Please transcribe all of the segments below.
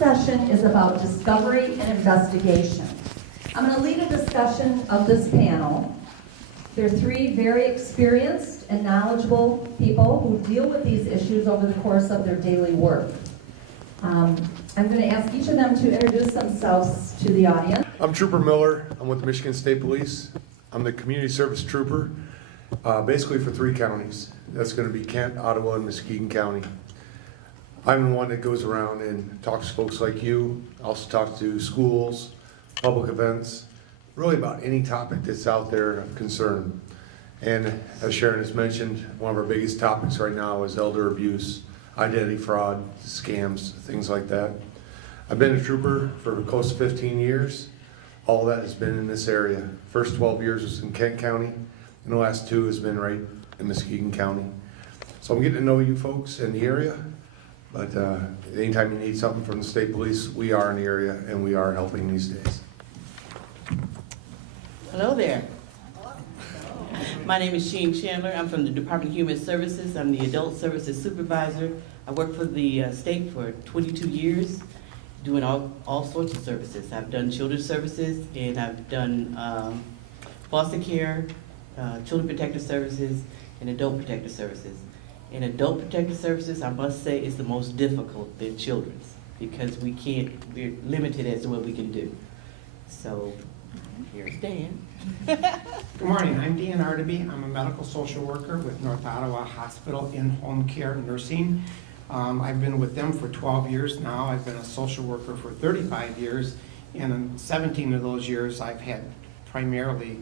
session is about discovery and investigation. I'm going to lead a discussion of this panel. There are three very experienced and knowledgeable people who deal with these issues over the course of their daily work. I'm going to ask each of them to introduce themselves to the audience. I'm Trooper Miller. I'm with the Michigan State Police. I'm the community service trooper, basically for 3 counties. That's going to be Kent, Ottawa, and Muskegon County. I'm the one that goes around and talks to folks like you. I also talk to schools, public events, really about any topic that's out there of concern. And as Sharon has mentioned, one of our biggest topics right now is elder abuse, identity fraud, scams, things like that. I've been a trooper for close to 15 years. All that has been in this area. First 12 years was in Kent County, and the last 2 has been right in Muskegon County. So I'm getting to know you folks in the area, but anytime you need something from the state police, we are in the area and we are helping these days. Hello there. My name is Sheen Chandler. I'm from the Department of Human Services. I'm the Adult Services Supervisor. I worked for the state for 22 years, doing all sorts of services. I've done children's services, and I've done foster care, children protective services, and adult protective services. In adult protective services, I must say, is the most difficult than children's, because we're limited as to what we can do. So, here's Dan. Good morning, I'm Dan Ardaby. I'm a medical social worker with North Ottawa Hospital in home care nursing. I've been with them for 12 years now. I've been a social worker for 35 years, and in 17 of those years I've had primarily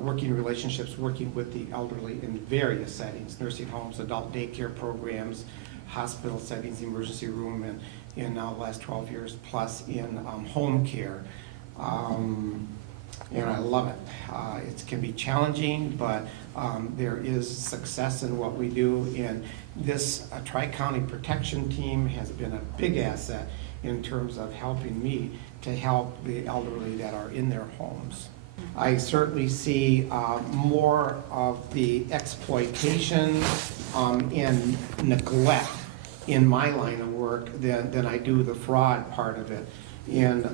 working relationships working with the elderly in various settings, nursing homes, adult daycare programs, hospital settings, emergency room, and in now the last 12 years plus in home care. And I love it. It can be challenging, but there is success in what we do. And this Tri-County Protection Team has been a big asset in terms of helping me to help the elderly that are in their homes. I certainly see more of the exploitation and neglect in my line of work than I do the fraud part of it. And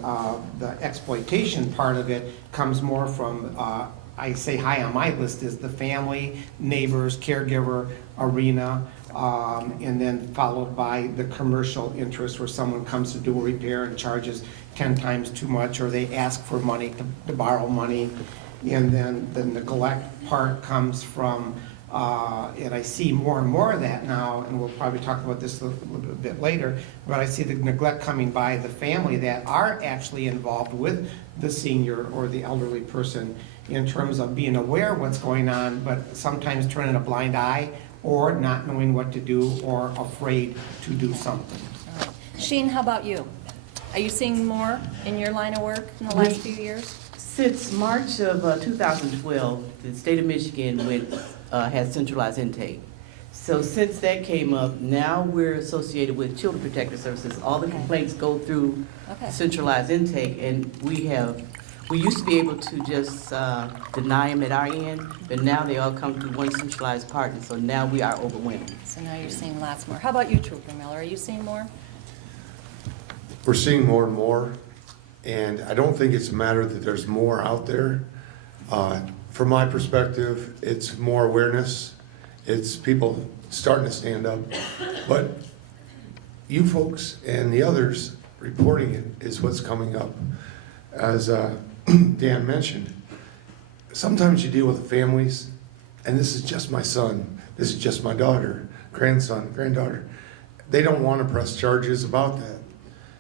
the exploitation part of it comes more from, I say high on my list is the family, neighbors, caregiver arena, and then followed by the commercial interest where someone comes to do a repair and charges 10 times too much, or they ask for money to borrow money. And then the neglect part comes from, and I see more and more of that now, and we'll probably talk about this a little bit later, but I see the neglect coming by the family that are actually involved with the senior or the elderly person in terms of being aware of what's going on, but sometimes turning a blind eye or not knowing what to do or afraid to do something. All right. Sheen, how about you? Are you seeing more in your line of work in the last few years? Since March of 2012, the state of Michigan has centralized intake. So since that came up, now we're associated with Children Protective Services. All the complaints go through centralized intake, and we used to be able to just deny them at our end, but now they all come through one centralized partner, so now we are overwhelmed. So now you're seeing lots more. How about you, Trooper Miller? Are you seeing more? We're seeing more and more, and I don't think it's a matter that there's more out there. From my perspective, it's more awareness. It's people starting to stand up. But you folks and the others reporting it is what's coming up. As Dan mentioned, sometimes you deal with the families, and this is just my son, this is just my daughter, grandson, granddaughter. They don't want to press charges about that.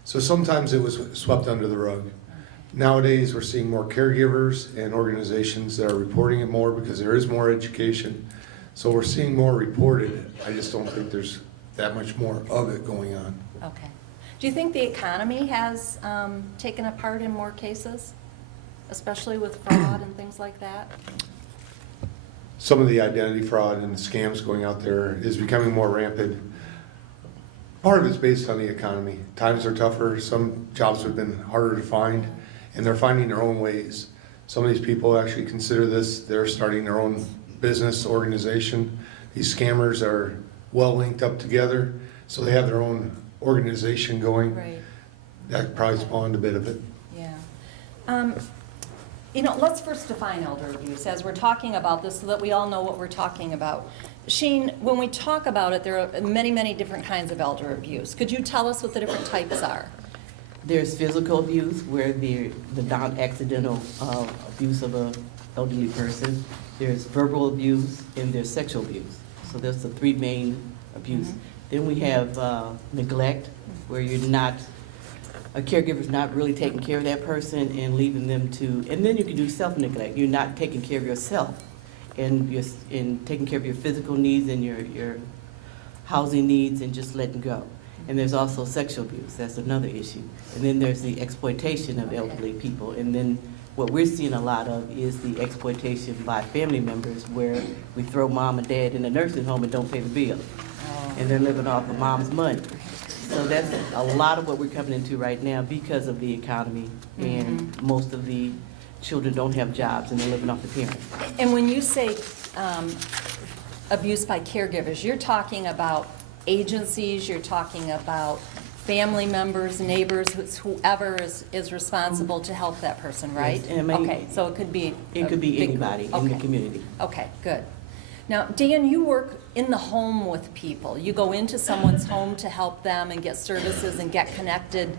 So sometimes it was swept under the rug. Nowadays, we're seeing more caregivers and organizations that are reporting it more because there is more education. So we're seeing more reported. I just don't think there's that much more of it going on. Okay. Do you think the economy has taken a part in more cases, especially with fraud and things like that? Some of the identity fraud and the scams going out there is becoming more rampant. Part of it's based on the economy. Times are tougher. Some jobs have been harder to find, and they're finding their own ways. Some of these people actually consider this, they're starting their own business organization. These scammers are well linked up together, so they have their own organization going. Right. that probably spawned a bit of it. Yeah. You know, let's first define elder abuse as we're talking about this so that we all know what we're talking about. Sheen, when we talk about it, there are many, many different kinds of elder abuse. Could you tell us what the different types are? There's physical abuse, where the non-accidental abuse of an elderly person. There's verbal abuse, and there's sexual abuse. So there's the three main abuse. Then we have neglect, where a caregiver's not really taking care of that person and leaving them to, and then you can do self-neglect. You're not taking care of yourself, and you're taking care of your physical needs and your housing needs and just letting go. And there's also sexual abuse. That's another issue. And then there's the exploitation of elderly people. And then what we're seeing a lot of is the exploitation by family members, where we throw mom and dad in a nursing home and don't pay the bill. And they're living off of mom's money. So that's a lot of what we're coming into right now because of the economy, and most of the children don't have jobs and they're living off the parents. And when you say abuse by caregivers, you're talking about agencies, you're talking about family members, neighbors, whoever is responsible to help that person, right? Yes, and I mean, okay, so it could be anybody in the community. Okay, good. Now, Dan, you work in the home with people. You go into someone's home to help them and get services and get connected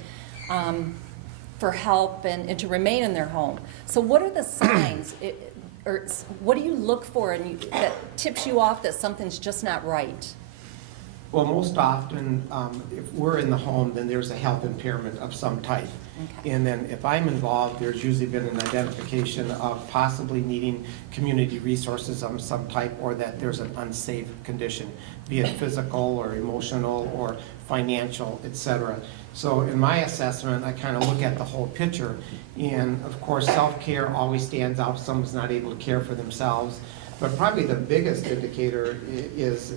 for help and to remain in their home. So what are the signs, or what do you look for that tips you off that something's just not right? Well, most often, if we're in the home, then there's a health impairment of some type. Okay. And then if I'm involved, there's usually been an identification of possibly needing community resources of some type, or that there's an unsafe condition, be it physical or emotional or financial, etc. So in my assessment, I kind of look at the whole picture. And of course, self-care always stands out if someone's not able to care for themselves. But probably the biggest indicator is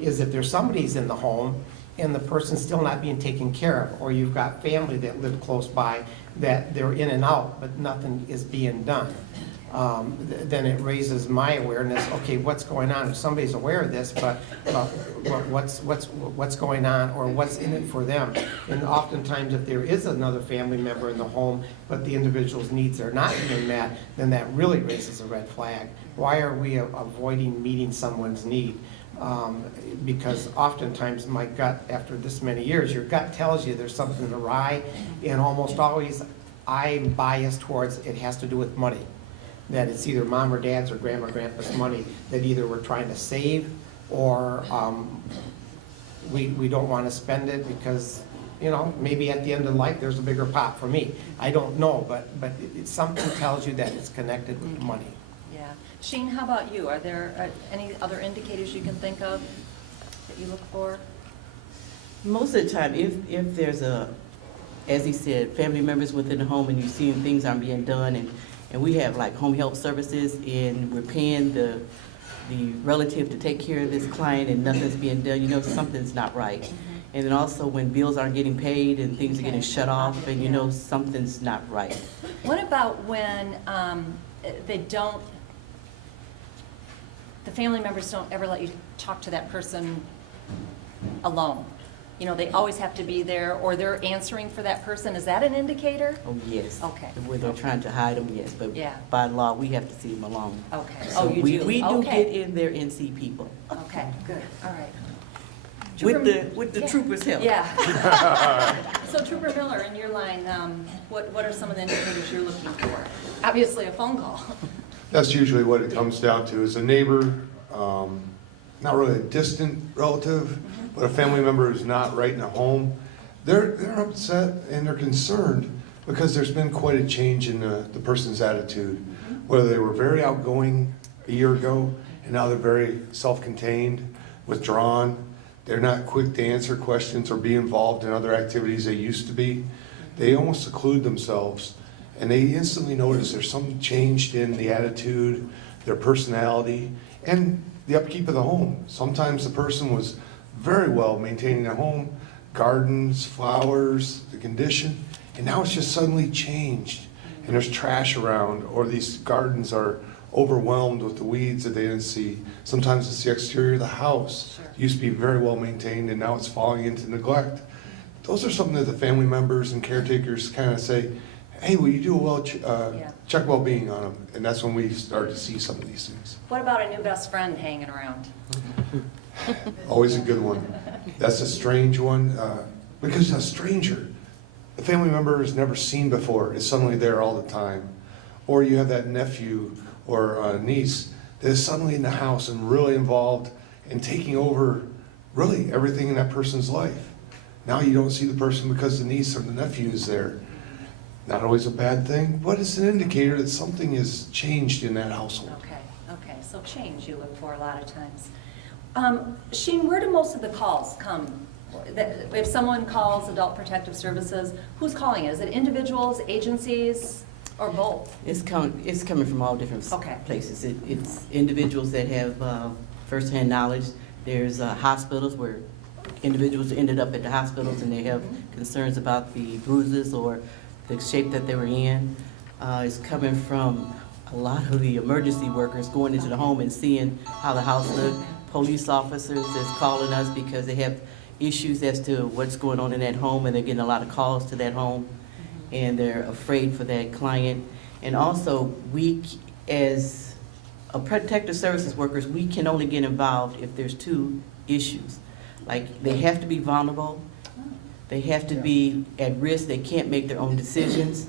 if there's somebody's in the home and the person's still not being taken care of, or you've got family that live close by that they're in and out, but nothing is being done. Then it raises my awareness, okay, what's going on? If somebody's aware of this, but what's going on, or what's in it for them? And oftentimes, if there is another family member in the home, but the individual's needs are not being met, then that really raises a red flag. Why are we avoiding meeting someone's need? Because oftentimes my gut, after this many years, your gut tells you there's something awry, and almost always I'm biased towards it has to do with money. That it's either mom or dad's or grandma or grandpa's money that either we're trying to save, or we don't want to spend it because, you know, maybe at the end of life there's a bigger pot for me. I don't know, but something tells you that it's connected with money. Yeah. Sheen, how about you? Are there any other indicators you can think of that you look for? Most of the time, if there's as he said, family members within the home, and you're seeing things aren't being done, and we have like home health services, and we're paying the relative to take care of this client and nothing's being done, you know something's not right. And then also when bills aren't getting paid and things are getting shut off, and you know something's not right. What about when the family members don't ever let you talk to that person alone? You know, they always have to be there, or they're answering for that person. Is that an indicator? Oh, yes. Okay. Where they're trying to hide them, yes, but Yeah. by law, we have to see them alone. Okay. So you we do? do Okay. get in there and see people. Okay, good, all right. With the yeah. troopers' help. Yeah. So Trooper Miller, in your line, what are some of the indicators you're looking for? Obviously, a phone call. That's usually what it comes down to, is a neighbor, not really a distant relative, but a family member who's not right in the home. They're upset and they're concerned because there's been quite a change in the person's attitude. Whether they were very outgoing a year ago and now they're very self-contained, withdrawn. They're not quick to answer questions or be involved in other activities they used to be. They almost seclude themselves, and they instantly notice there's something changed in the attitude, their personality, and the upkeep of the home. Sometimes the person was very well maintaining the home, gardens, flowers, the condition, and now it's just suddenly changed, and there's trash around, or these gardens are overwhelmed with the weeds that they didn't see. Sometimes it's the exterior of the house. Sure. It used to be very well maintained, and now it's falling into neglect. those are something that the family members and caretakers kind of say, hey, will you do a check well-being on them? And that's when we start to see some of these things. What about a new best friend hanging around? Always a good one. That's a strange one, because a stranger, a family member is never seen before, is suddenly there all the time. Or you have that nephew or niece that is suddenly in the house and really involved and taking over really everything in that person's life. Now you don't see the person because the niece or the nephew is there. Not always a bad thing, but it's an indicator that something has changed in that household. Okay, so change you look for a lot of times. Sheen, where do most of the calls come? If someone calls Adult Protective Services, who's calling it? Is it individuals, agencies, or both? It's coming from all different Okay. places. It's individuals that have firsthand knowledge. There's hospitals where individuals ended up at the hospitals and they have concerns about the bruises or the shape that they were in. It's coming from a lot of the emergency workers going into the home and seeing how the house looked. Police officers is calling us because they have issues as to what's going on in that home, and they're getting a lot of calls to that home, and they're afraid for that client. And also, we, as a protective services workers, we can only get involved if there's two issues. Like, they have to be vulnerable, they have to be at risk, they can't make their own decisions,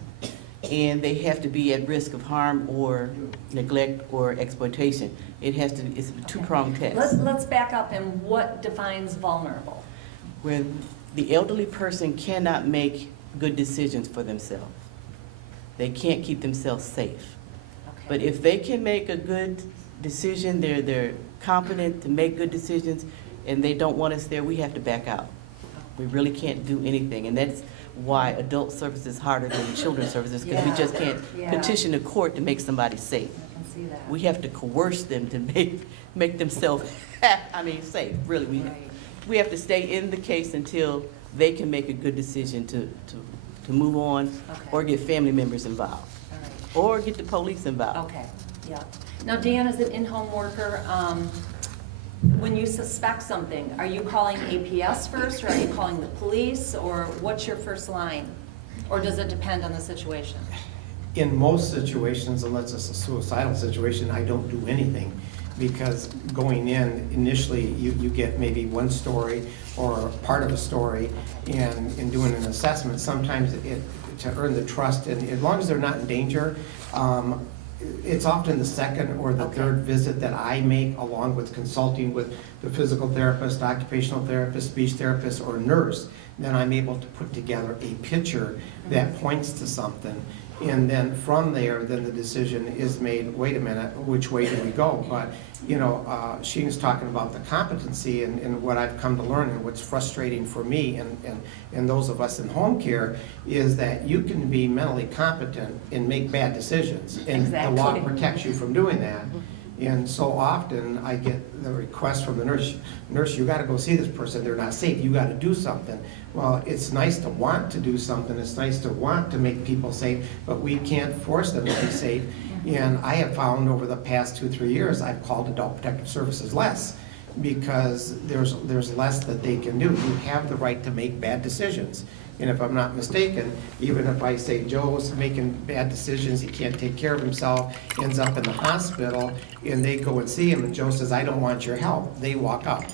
and they have to be at risk of harm or neglect or exploitation. It's a two-pronged test. Let's back up, and what defines vulnerable? Where the elderly person cannot make good decisions for themselves. They can't keep themselves safe. Okay. But if they can make a good decision, they're competent to make good decisions, and they don't want us there, we have to back out. We really can't do anything, and that's why adult services is harder than children's services, because we just can't petition the court to make somebody safe. I can see that. We have to coerce them to make themselves, safe, really. We have to stay in the case until they can make a good decision to move on, Okay. or get family members involved, All right. or get the police involved. Okay, yeah. Now, Dan, as an in-home worker, when you suspect something, are you calling APS first, or are you calling the police, or what's your first line? Or does it depend on the situation? In most situations, unless it's a suicidal situation, I don't do anything, because going in, initially, you get maybe one story or part of a story, and in doing an assessment, sometimes to earn the trust, and as long as they're not in danger, it's often the second or the third visit that I make, along with consulting with the physical therapist, occupational therapist, speech therapist, or nurse. Then I'm able to put together a picture that points to something. And then from there, then the decision is made, wait a minute, which way do we go? But, Sheen's talking about the competency, and what I've come to learn, and what's frustrating for me and those of us in home care, is that you can be mentally competent and make bad decisions. And the law protects you from doing that. And so often I get the request from the nurse, you gotta go see this person, they're not safe, you gotta do something. Well, it's nice to want to do something, it's nice to want to make people safe, but we can't force them to be safe. And I have found over the past 2-3 years, I've called Adult Protective Services less, because there's less that they can do. You have the right to make bad decisions. And if I'm not mistaken, even if I say Joe's making bad decisions, he can't take care of himself, ends up in the hospital, and they go and see him, and Joe says, I don't want your help, they walk out.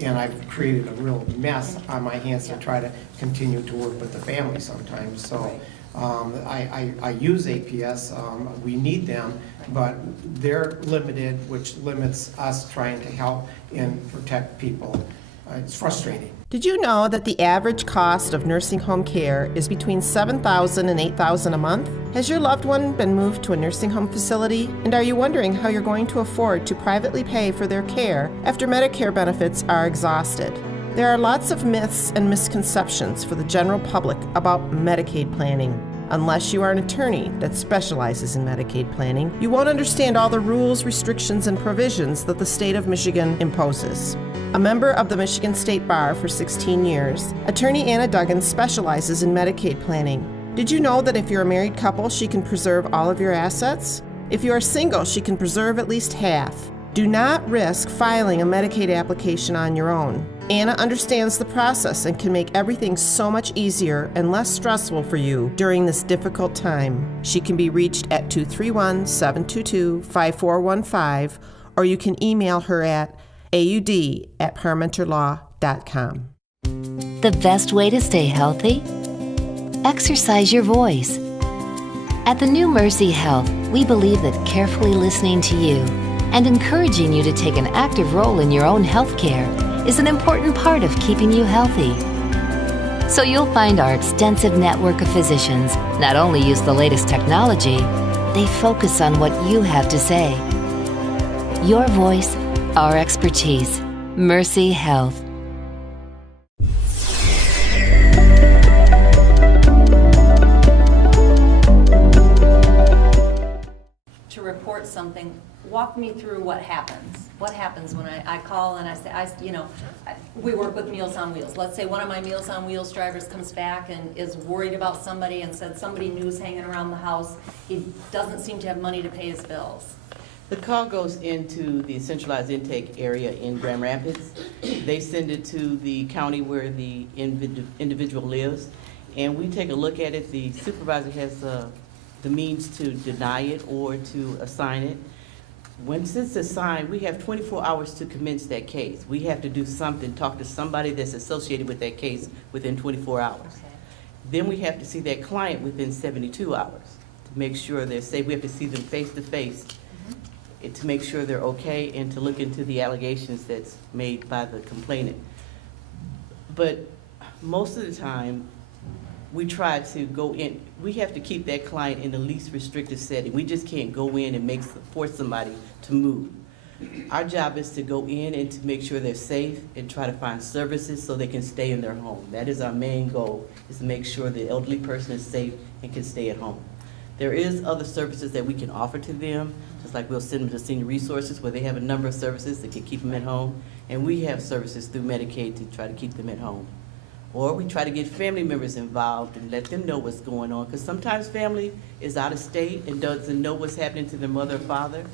And I've created a real mess on my hands to try to continue to work with the family sometimes. So I use APS, we need them, but they're limited, which limits us trying to help and protect people. It's frustrating. Did you know that the average cost of nursing home care is between $7,000 and $8,000 a month? Has your loved one been moved to a nursing home facility? And are you wondering how you're going to afford to privately pay for their care after Medicare benefits are exhausted? There are lots of myths and misconceptions for the general public about Medicaid planning. Unless you are an attorney that specializes in Medicaid planning, you won't understand all the rules, restrictions, and provisions that the state of Michigan imposes. A member of the Michigan State Bar for 16 years, Attorney Anna Duggan specializes in Medicaid planning. Did you know that if you're a married couple, she can preserve all of your assets? If you are single, she can preserve at least half. Do not risk filing a Medicaid application on your own. Anna understands the process and can make everything so much easier and less stressful for you during this difficult time. She can be reached at 231-722-5415, or you can email her at aud@parmenterlaw.com. The best way to stay healthy? Exercise your voice. At the New Mercy Health, we believe that carefully listening to you and encouraging you to take an active role in your own health care is an important part of keeping you healthy. So you'll find our extensive network of physicians not only use the latest technology, they focus on what you have to say. Your voice, our expertise. Mercy Health. To report something, walk me through what happens. What happens when I call and I say, we work with Meals on Wheels. Let's say one of my Meals on Wheels drivers comes back and is worried about somebody and said somebody new's hanging around the house. He doesn't seem to have money to pay his bills. The call goes into the centralized intake area in Grand Rapids. They send it to the county where the individual lives, and we take a look at it. The supervisor has the means to deny it or to assign it. Once it's assigned, we have 24 hours to commence that case. We have to do something, talk to somebody that's associated with that case within 24 hours. Okay. Then we have to see that client within 72 hours to make sure they're safe. We have to see them face to face to make sure they're okay and to look into the allegations that's made by the complainant. But most of the time, we try to go in, we have to keep that client in the least restrictive setting. We just can't go in and force somebody to move. Our job is to go in and to make sure they're safe and try to find services so they can stay in their home. That is our main goal, is to make sure the elderly person is safe and can stay at home. There is other services that we can offer to them, just like we'll send them to senior resources where they have a number of services that can keep them at home. And we have services through Medicaid to try to keep them at home. Or we try to get family members involved and let them know what's going on, because sometimes family is out of state and doesn't know what's happening to their mother or father,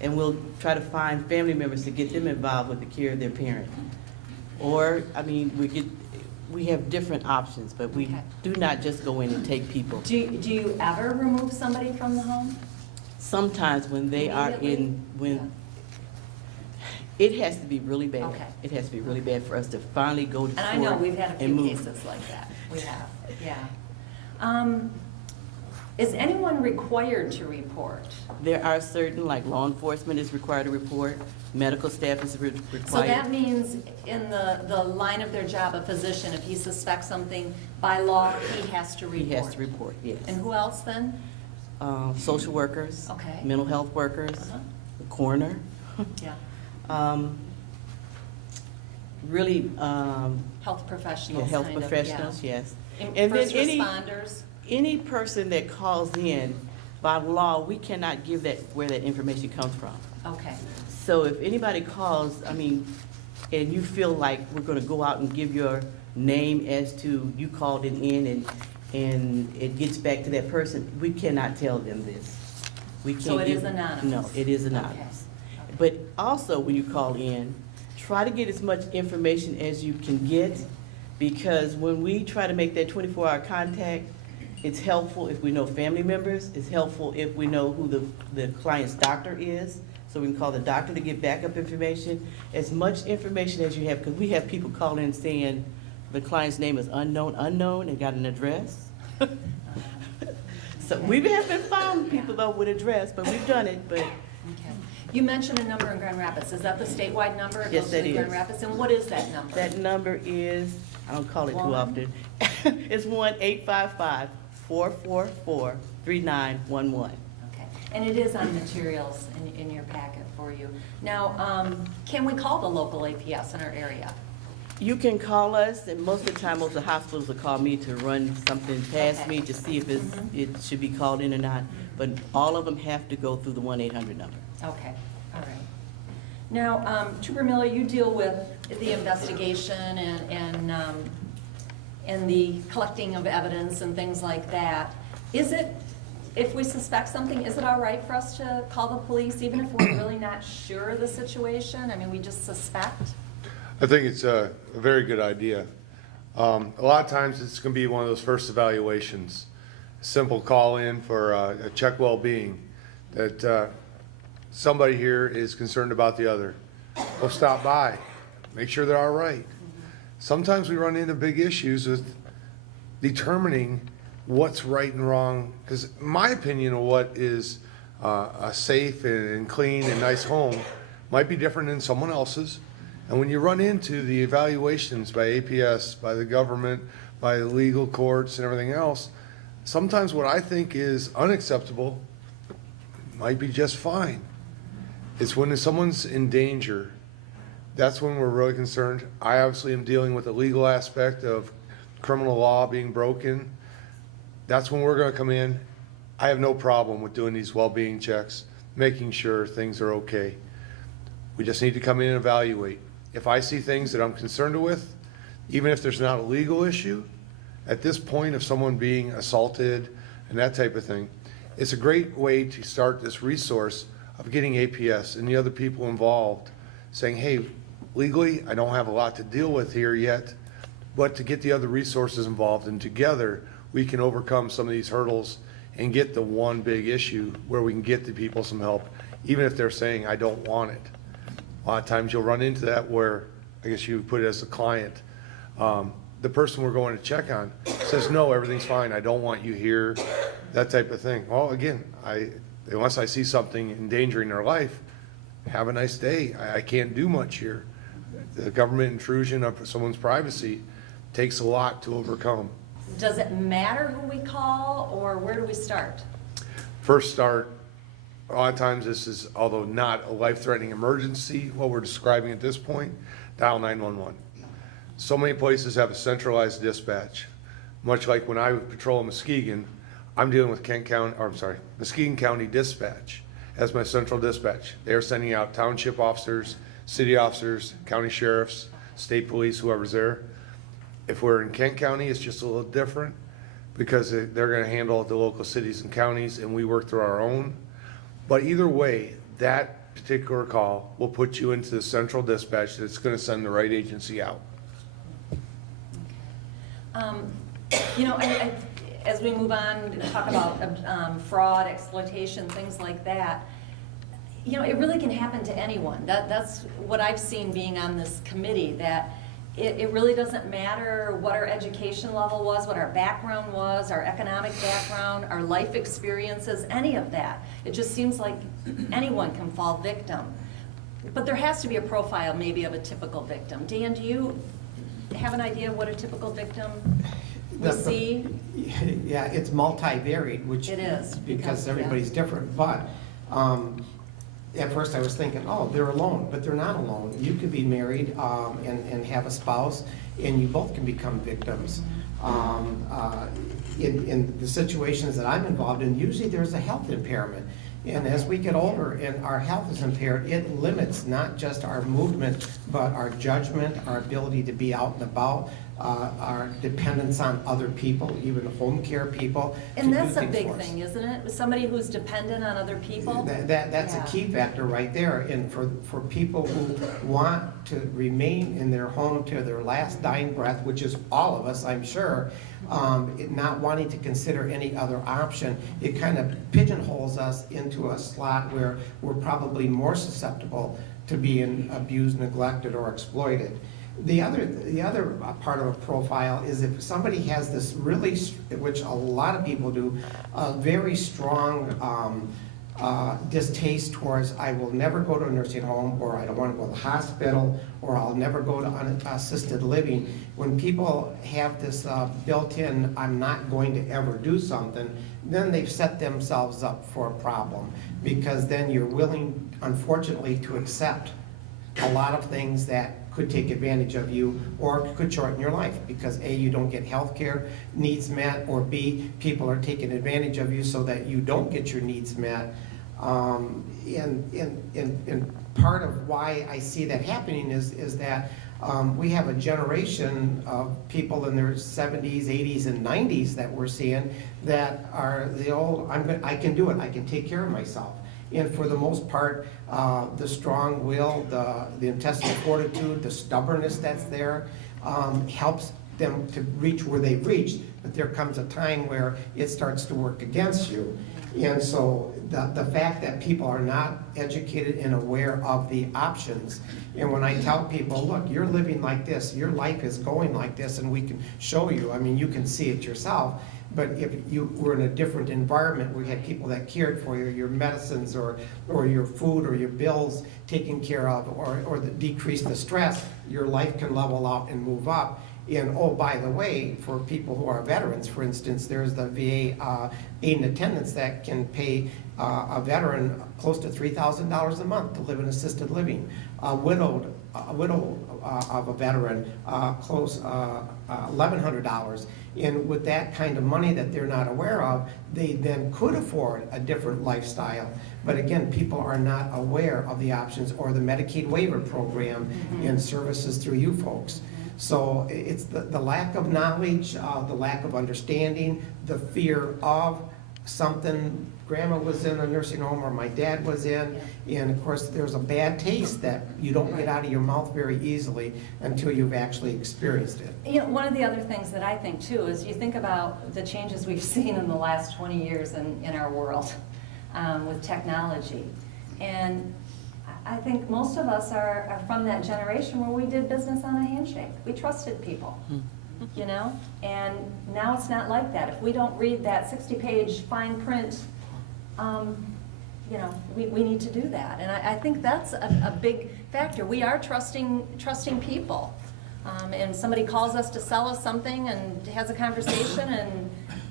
and we'll try to find family members to get them involved with the care of their parent. Or, we have different options, but we do not just go in and take people. Do you ever remove somebody from the home? Sometimes when they are it has to be really bad. Okay. It has to be really bad for us to finally go to court. And I know we've had a few and move. cases like that. We have, yeah. Is anyone required to report? There are certain, like law enforcement is required to report, medical staff is required. So that means in the line of their job, a physician, if he suspects something, by law, he has to report? He has to report, yes. And who else then? Social workers. Okay. Mental health workers, the coroner. Yeah. Really, Health professionals. yeah, health kind of, professionals, yeah. yes. And then first responders? any person that calls in, by law, we cannot give that where that information comes from. Okay. So if anybody calls, and you feel like we're gonna go out and give your name as to you called it in and it gets back to that person, we cannot tell them this. We can't. So it is anonymous? No, it is anonymous. But also, when you call in, try to get as much information as you can get, because when we try to make that 24-hour contact, it's helpful if we know family members. It's helpful if we know who the client's doctor is, so we can call the doctor to get backup information. As much information as you have, because we have people call in saying the client's name is unknown, and got an address. So we haven't found people though with address, but we've done it, but. Okay. You mentioned a number in Grand Rapids. Is that the statewide number? It Yes, goes that to Grand is. Rapids. And what is that number? That number is, I don't call it too One? often. It's 1-855-444-3911. Okay. And it is on materials in your packet for you. Now, can we call the local APS in our area? You can call us, and most of the time, most of the hospitals will call me to run something past Okay. me to see if it should be called in or not. But all of them have to go through the 1-800 number. Okay, all right. Now, Trooper Miller, you deal with the investigation and the collecting of evidence and things like that. Is it, if we suspect something, is it all right for us to call the police even if we're really not sure of the situation? I mean, we just suspect? I think it's a very good idea. A lot of times it's going to be one of those first evaluations. Simple call in for a check well-being that somebody here is concerned about the other. We'll stop by, make sure they're all right. Sometimes we run into big issues with determining what's right and wrong, because my opinion of what is a safe and clean and nice home might be different than someone else's. And when you run into the evaluations by APS, by the government, by the legal courts and everything else, sometimes what I think is unacceptable might be just fine. It's when someone's in danger, that's when we're really concerned. I obviously am dealing with the legal aspect of criminal law being broken. That's when we're going to come in. I have no problem with doing these well-being checks, making sure things are okay. We just need to come in and evaluate. If I see things that I'm concerned with, even if there's not a legal issue, at this point of someone being assaulted and that type of thing, it's a great way to start this resource of getting APS and the other people involved saying, hey, legally, I don't have a lot to deal with here yet, but to get the other resources involved, and together we can overcome some of these hurdles and get the one big issue where we can get the people some help, even if they're saying, I don't want it. A lot of times you'll run into that where, I guess you would put it as a client, the person we're going to check on says, no, everything's fine, I don't want you here, that type of thing. Well, again, unless I see something endangering their life, have a nice day. I can't do much here. The government intrusion of someone's privacy takes a lot to overcome. Does it matter who we call, or where do we start? First start, a lot of times this is, although not a life-threatening emergency, what we're describing at this point, dial 911. So many places have a centralized dispatch. Much like when I patrol in Muskegon, I'm dealing with Muskegon County Dispatch as my central dispatch. They're sending out township officers, city officers, county sheriffs, state police, whoever's there. If we're in Kent County, it's just a little different because they're going to handle the local cities and counties, and we work through our own. But either way, that particular call will put you into the central dispatch that's going to send the right agency out. As we move on to talk about fraud, exploitation, things like that, it really can happen to anyone. That's what I've seen being on this committee, that it really doesn't matter what our education level was, what our background was, our economic background, our life experiences, any of that. It just seems like anyone can fall victim. But there has to be a profile maybe of a typical victim. Dan, do you have an idea of what a typical victim we see? Yeah, it's multivariate, which It is, because yeah. everybody's different. But at first I was thinking, oh, they're alone, but they're not alone. You could be married and have a spouse, and you both can become victims. In the situations that I'm involved in, usually there's a health impairment. And as we get older and our health is impaired, it limits not just our movement, but our judgment, our ability to be out and about, our dependence on other people, even home care people. And that's a big thing, isn't it? Somebody who's dependent on other people? That's a key factor right there. And for people who want to remain in their home to their last dying breath, which is all of us, I'm sure, not wanting to consider any other option, it kind of pigeonholes us into a slot where we're probably more susceptible to being abused, neglected, or exploited. The other part of a profile is if somebody has this really, which a lot of people do, a very strong distaste towards, I will never go to a nursing home, or I don't want to go to the hospital, or I'll never go to unassisted living. When people have this built-in, I'm not going to ever do something, then they've set themselves up for a problem, because then you're willing, unfortunately, to accept a lot of things that could take advantage of you or could shorten your life, because A, you don't get health care needs met, or B, people are taking advantage of you so that you don't get your needs met. And part of why I see that happening is that we have a generation of people in their 70s, 80s, and 90s that we're seeing that are the old, I can do it, I can take care of myself. And for the most part, the strong will, the intestinal fortitude, the stubbornness that's there helps them to reach where they've reached. But there comes a time where it starts to work against you. And so the fact that people are not educated and aware of the options, and when I tell people, look, you're living like this, your life is going like this, and we can show you, I mean, you can see it yourself, but if you were in a different environment where you had people that cared for you, your medicines or your food or your bills taken care of, or decrease the stress, your life can level out and move up. And oh, by the way, for people who are veterans, for instance, there's the VA aid and attendance that can pay a veteran close to $3,000 a month to live in assisted living. A widow of a veteran close $1,100. And with that kind of money that they're not aware of, they then could afford a different lifestyle. But again, people are not aware of the options or the Medicaid waiver program and services through you folks. So it's the lack of knowledge, the lack of understanding, the fear of something. Grandma was in a nursing home or my dad was in, and of course there's a bad taste that you don't get out of your mouth very easily until you've actually experienced it. You know, one of the other things that I think too is you think about the changes we've seen in the last 20 years in our world with technology. And I think most of us are from that generation where we did business on a handshake. We trusted people, you know? And now it's not like that. If we don't read that 60-page fine print, you know, we need to do that. And I think that's a big factor. We are trusting people. And somebody calls us to sell us something and has a conversation and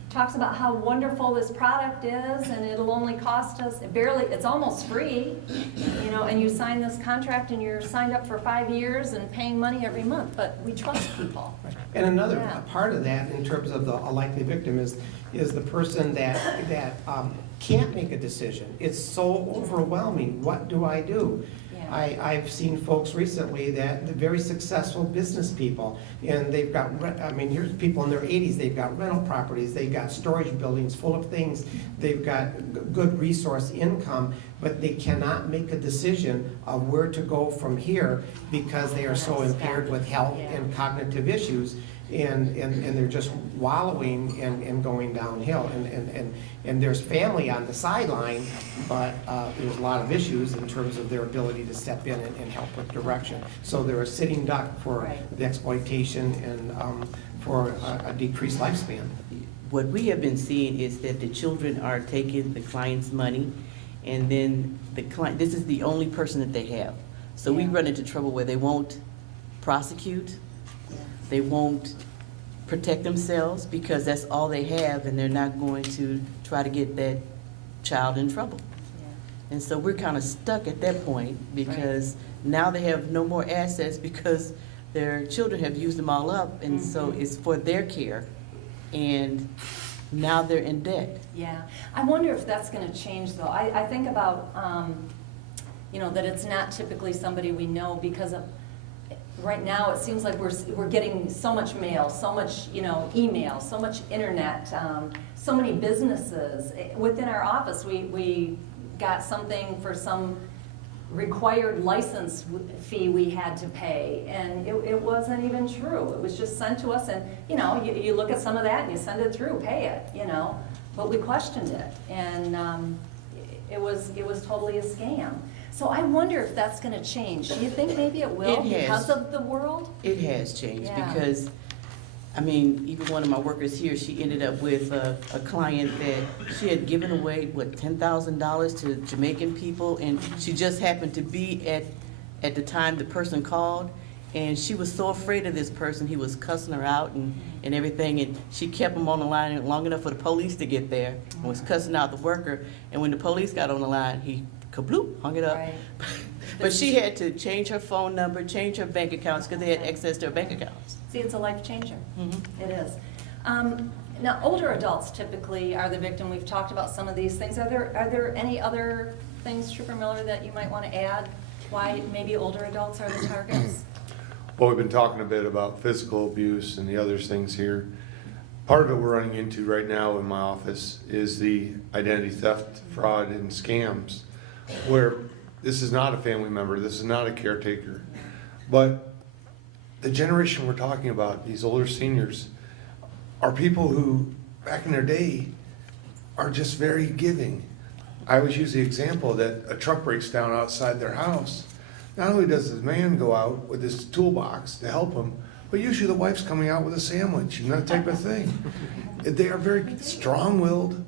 talks about how wonderful this product is, and it'll only cost us it's almost free, you know, and you sign this contract and you're signed up for 5 years and paying money every month, but we trust people. And another part of that in terms of a likely victim is the person that can't make a decision. It's so overwhelming. What do I do? I've seen folks recently that the very successful business people, and they've got, I mean, here's people in their 80s, they've got rental properties, they've got storage buildings full of things, they've got good resource income, but they cannot make a decision of where to go from here because they are so impaired with health and cognitive issues. And they're just wallowing and going downhill. And there's family on the sideline, but there's a lot of issues in terms of their ability to step in and help with direction. So they're a sitting duck for the exploitation and for a decreased lifespan. What we have been seeing is that the children are taking the client's money, and then the client, this is the only person that they have. So we run into trouble where they won't prosecute, they won't protect themselves because that's all they have, and they're not going to try to get that child in trouble. And so we're kind of stuck at that point because now they have no more assets because their children have used them all up, and so it's for their care, and now they're in debt. Yeah. I wonder if that's going to change, though. I think about, you know, that it's not typically somebody we know because of, right now it seems like we're getting so much mail, so much, you know, email, so much internet, so many businesses. Within our office, we got something for some required license fee we had to pay, and it wasn't even true. It was just sent to us, and you know, you look at some of that and you send it through, pay it, you know. But we questioned it, and it was totally a scam. So I wonder if that's going to change. Do you think maybe it will because of the world? It has changed because, I mean, even one of my workers here, she ended up with a client that she had given away, what, $10,000 to Jamaican people, and she just happened to be at the time the person called, and she was so afraid of this person, he was cussing her out and everything, and she kept him on the line long enough for the police to get there and was cussing out the worker, and when the police got on the line, he kabloop, hung it up. Right. But she had to change her phone number, change her bank accounts because they had access to her bank accounts. See, it's a life changer. It is. Now, older adults typically are the victim. We've talked about some of these things. Are there any other things, Trooper Miller, that you might want to add? Why maybe older adults are the targets? Well, we've been talking a bit about physical abuse and the other things here. Part of it we're running into right now in my office is the identity theft, fraud, and scams. where this is not a family member, this is not a caretaker. But the generation we're talking about, these older seniors, are people who, back in their day, are just very giving. I always use the example that a truck breaks down outside their house. Not only does the man go out with his toolbox to help him, but usually the wife's coming out with a sandwich and that type of thing. They are very strong-willed.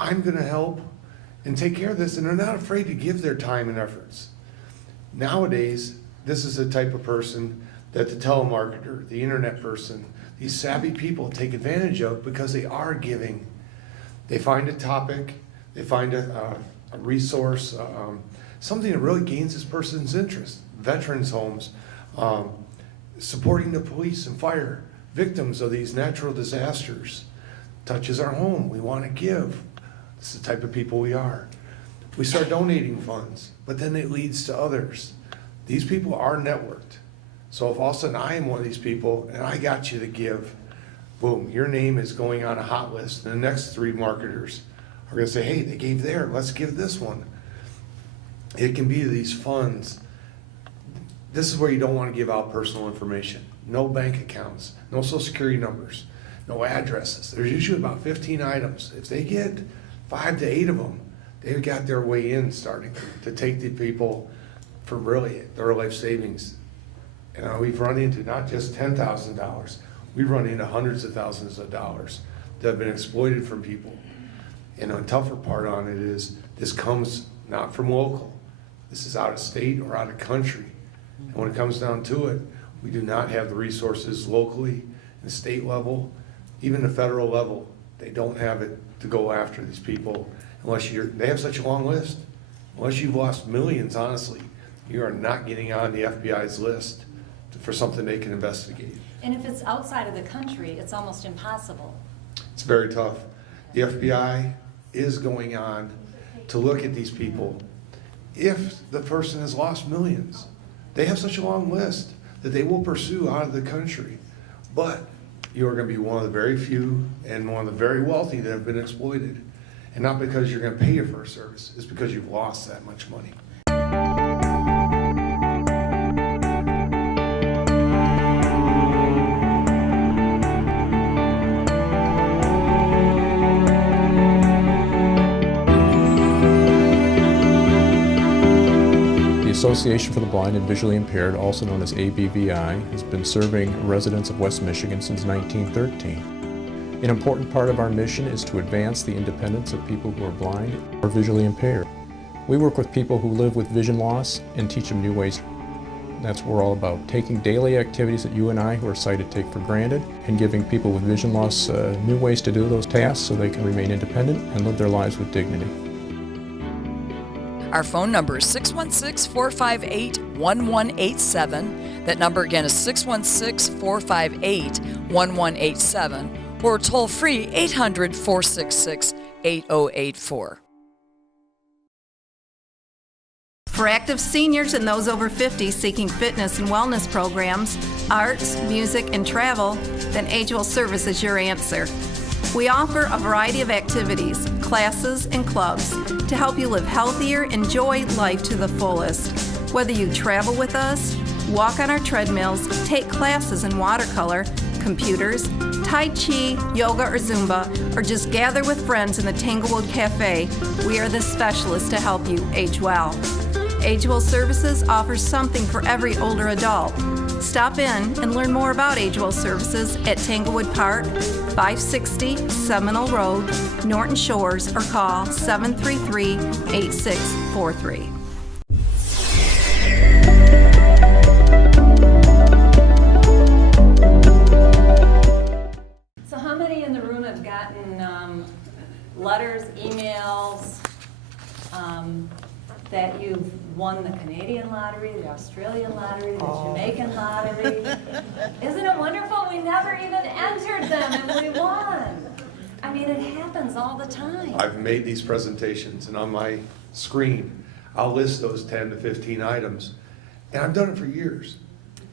I'm gonna help and take care of this, and they're not afraid to give their time and efforts. Nowadays, this is the type of person that the telemarketer, the internet person, these savvy people take advantage of because they are giving. They find a topic, they find a resource, something that really gains this person's interest. Veterans homes, supporting the police and fire, victims of these natural disasters. Touches our home, we want to give. This is the type of people we are. We start donating funds, but then it leads to others. These people are networked. So if all of a sudden I am one of these people and I got you to give, boom, your name is going on a hot list, and the next 3 marketers are gonna say, hey, they gave there, let's give this one. It can be these funds. This is where you don't want to give out personal information. No bank accounts, no social security numbers, no addresses. There's usually about 15 items. If they get 5 to 8 of them, they've got their way in starting to take the people for really their life savings. And we've run into not just $10,000, we've run into hundreds of thousands of dollars that have been exploited from people. And the tougher part on it is this comes not from local. This is out of state or out of country. And when it comes down to it, we do not have the resources locally, the state level, even the federal level. They don't have it to go after these people unless they have such a long list. Unless you've lost millions, honestly, you are not getting on the FBI's list for something they can investigate. And if it's outside of the country, it's almost impossible. It's very tough. The FBI is going on to look at these people. If the person has lost millions, they have such a long list that they will pursue out of the country. But you're going to be one of the very few and one of the very wealthy that have been exploited. And not because you're going to pay for a service, it's because you've lost that much money. The Association for the Blind and Visually Impaired, also known as ABVI, has been serving residents of West Michigan since 1913. An important part of our mission is to advance the independence of people who are blind or visually impaired. We work with people who live with vision loss and teach them new ways. That's what we're all about, taking daily activities that you and I who are sighted take for granted and giving people with vision loss new ways to do those tasks so they can remain independent and live their lives with dignity. Our phone number is 616-458-1187. That number again is 616-458-1187, or toll free 800-466-8084. For active seniors and those over 50 seeking fitness and wellness programs, arts, music, and travel, then Agewell Service is your answer. We offer a variety of activities, classes, and clubs to help you live healthier, enjoy life to the fullest. Whether you travel with us, walk on our treadmills, take classes in watercolor, computers, Tai Chi, yoga, or Zumba, or just gather with friends in the Tanglewood Cafe, we are the specialists to help you age well. Agewell Services offers something for every older adult. Stop in and learn more about Agewell Services at Tanglewood Park, 560 Seminole Road, Norton Shores, or call 733-8643. So how many in the room have gotten letters, emails, that you've won the Canadian lottery, the Australian lottery, the Jamaican lottery? Isn't it wonderful? We never even entered them and we won. I mean, it happens all the time. I've made these presentations, and on my screen, I'll list those 10 to 15 items. And I've done it for years.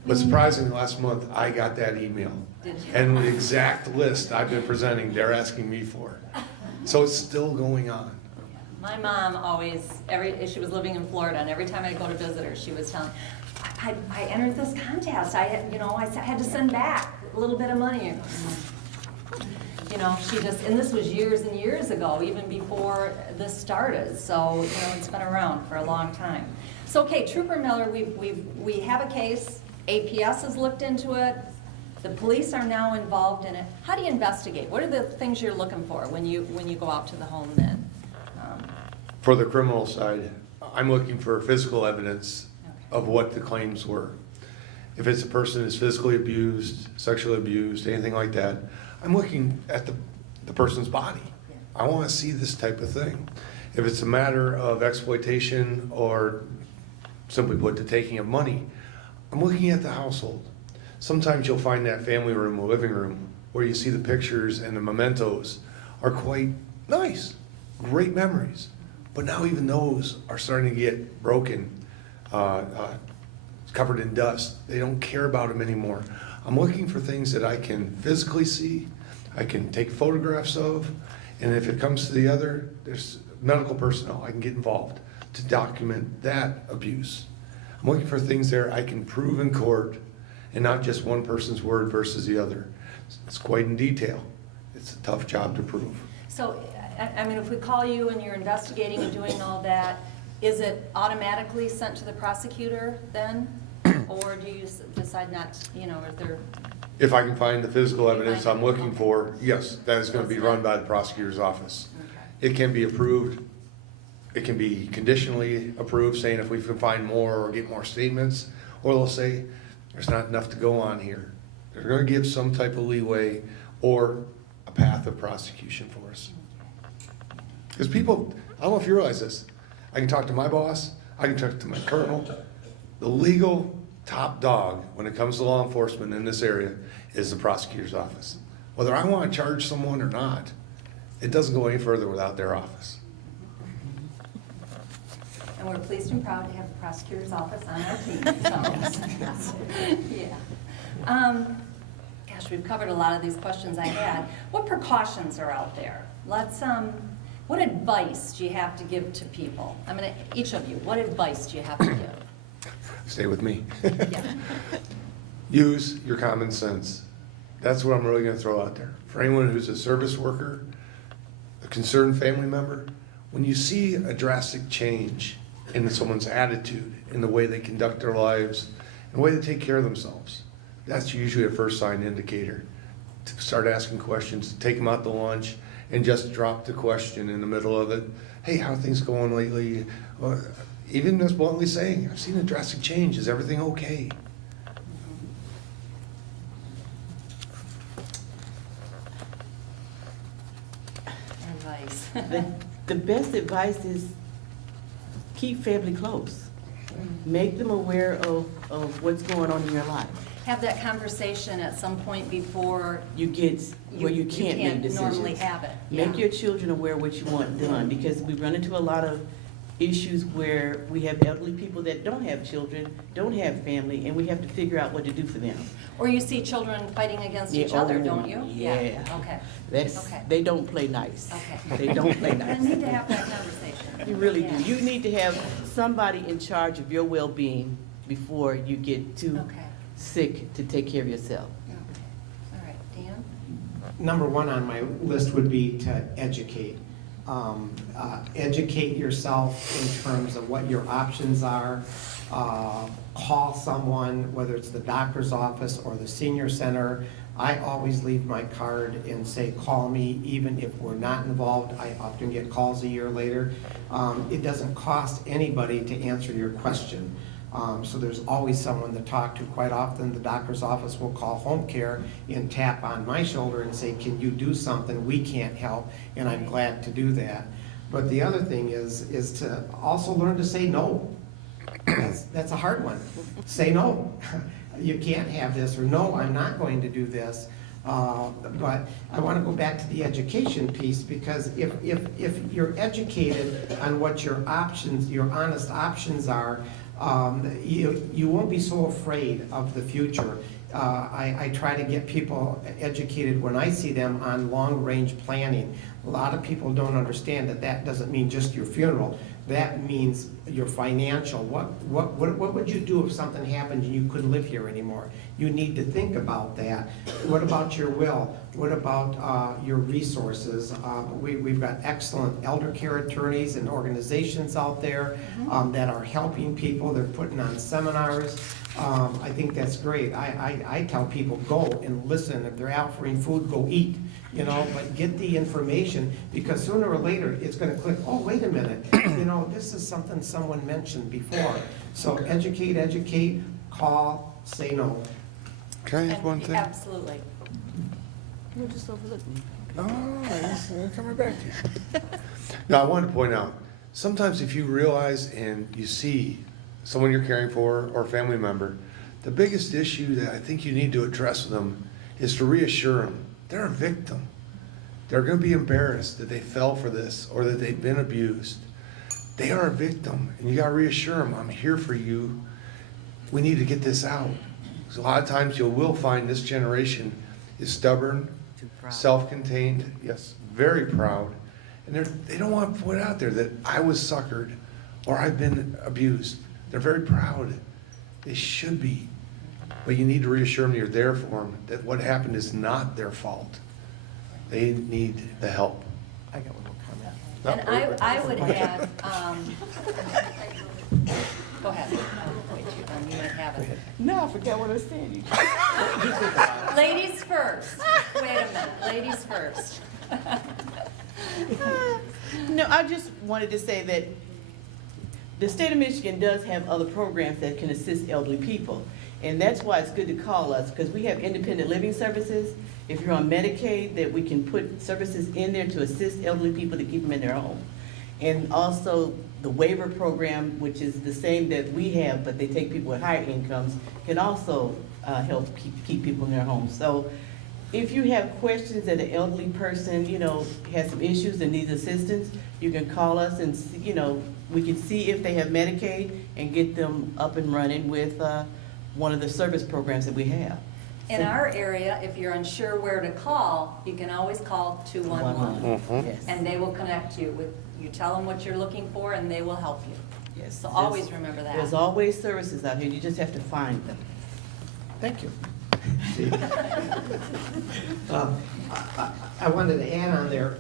But surprisingly, last month, I got that email. Did you? And the exact list I've been presenting, they're asking me for. So it's still going on. My mom always, she was living in Florida, and every time I'd go to visit her, she was telling, I entered this contest. I had to send back a little bit of money. You know, and this was years and years ago, even before this started. So, you know, it's been around for a long time. So, okay, Trooper Miller, we have a case. APS has looked into it. The police are now involved in it. How do you investigate? What are the things you're looking for when you go out to the home then? For the criminal side, I'm looking for physical evidence of what the claims were. If it's a person who's physically abused, sexually abused, anything like that, I'm looking at the person's body. I want to see this type of thing. If it's a matter of exploitation or simply put, the taking of money, I'm looking at the household. Sometimes you'll find that family room or living room where you see the pictures and the mementos are quite nice, great memories. But now even those are starting to get broken, covered in dust. They don't care about them anymore. I'm looking for things that I can physically see, I can take photographs of, and if it comes to the other, there's medical personnel I can get involved to document that abuse. I'm looking for things there I can prove in court and not just one person's word versus the other. It's quite in detail. It's a tough job to prove. So, I mean, if we call you and you're investigating and doing all that, is it automatically sent to the prosecutor then? Or do you decide not, you know, is there? If I can find the physical evidence I'm looking for, yes, that is going to be run by the prosecutor's office. Okay. It can be approved. It can be conditionally approved, saying if we can find more or get more statements, or they'll say, there's not enough to go on here. They're going to give some type of leeway or a path of prosecution for us. Because people, I don't know if you realize this, I can talk to my boss, I can talk to my colonel. The legal top dog when it comes to law enforcement in this area is the prosecutor's office. Whether I want to charge someone or not, it doesn't go any further without their office. And we're pleased and proud to have the prosecutor's office on our team. So. Yeah. Gosh, we've covered a lot of these questions I had. What precautions are out there? What advice do you have to give to people? I mean, each of you, what advice do you have to give? Stay with me. Yeah. Use your common sense. That's what I'm really going to throw out there. For anyone who's a service worker, a concerned family member, when you see a drastic change in someone's attitude, in the way they conduct their lives, in the way they take care of themselves, that's usually a first sign indicator. To start asking questions, to take them out to lunch, and just drop the question in the middle of it. Hey, how are things going lately? Or even just bluntly saying, I've seen a drastic change. Is everything okay? Advice. The best advice is keep family close. Make them aware of what's going on in your life. Have that conversation at some point before You get where you can't make decisions. normally have it. Make Yeah. your children aware of what you want done, because we run into a lot of issues where we have elderly people that don't have children, don't have family, and we have to figure out what to do for them. Or you see children fighting against each Yeah, other, oh, don't you? yeah. Okay. That's, Okay. they don't play nice. Okay. They don't play I nice. need to have that conversation. You really Yeah. do. You need to have somebody in charge of your well-being before you get too Okay. sick to take care of yourself. Okay. All right, Dan? Number one on my list would be to educate. Educate yourself in terms of what your options are. Call someone, whether it's the doctor's office or the senior center. I always leave my card and say, call me, even if we're not involved. I often get calls a year later. It doesn't cost anybody to answer your question. So there's always someone to talk to. Quite often, the doctor's office will call home care and tap on my shoulder and say, can you do something? We can't help, and I'm glad to do that. But the other thing is to also learn to say no. That's a hard one. Say no. You can't have this, or no, I'm not going to do this. But I want to go back to the education piece, because if you're educated on what your options, your honest options are, you won't be so afraid of the future. I try to get people educated when I see them on long-range planning. A lot of people don't understand that that doesn't mean just your funeral. That means your financial. What would you do if something happened and you couldn't live here anymore? You need to think about that. What about your will? What about your resources? We've got excellent elder care attorneys and organizations out there that are helping people. They're putting on seminars. I think that's great. I tell people, go and listen. If they're offering food, go eat. You know, but get the information, because sooner or later it's going to click, oh, wait a minute, you know, this is something someone mentioned before. So educate, call, say no. Can I ask one thing? Absolutely. You just overlooked me. Oh, coming back to you. Now, I wanted to point out, sometimes if you realize and you see someone you're caring for or a family member, the biggest issue that I think you need to address with them is to reassure them they're a victim. They're going to be embarrassed that they fell for this or that they've been abused. They are a victim, and you got to reassure them, I'm here for you. We need to get this out. Because a lot of times you will find this generation is stubborn, self-contained, yes, very proud, and they don't want to put out there that I was suckered or I've been abused. They're very proud. They should be. But you need to reassure them you're there for them, that what happened is not their fault. They need the help. I got one more comment. And I would add, go ahead. Wait, you might have it. No, I forgot what I said. Ladies first. Wait a minute, ladies first. No, I just wanted to say that the state of Michigan does have other programs that can assist elderly people. And that's why it's good to call us, because we have independent living services. If you're on Medicaid, that we can put services in there to assist elderly people to keep them in their home. And also the waiver program, which is the same that we have, but they take people with higher incomes, can also help keep people in their homes. So if you have questions that an elderly person, you know, has some issues and needs assistance, you can call us and, you know, we can see if they have Medicaid and get them up and running with one of the service programs that we have. In our area, if you're unsure where to call, you can always call 211. Yes. And they will connect you with, you tell them what you're looking for and they will help you. Yes. So always remember that. There's always services out here, you just have to find them. Thank you. I wanted to add on there,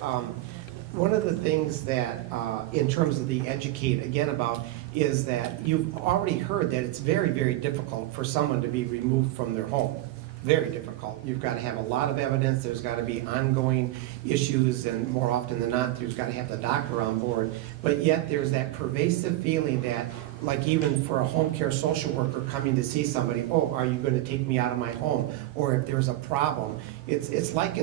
one of the things that, in terms of the educate again about, is that you've already heard that it's very, very difficult for someone to be removed from their home. Very difficult. You've got to have a lot of evidence, there's got to be ongoing issues, and more often than not, you've got to have the doctor on board. But yet there's that pervasive feeling that, like even for a home care social worker coming to see somebody, oh, are you going to take me out of my home? Or if there's a problem, it's like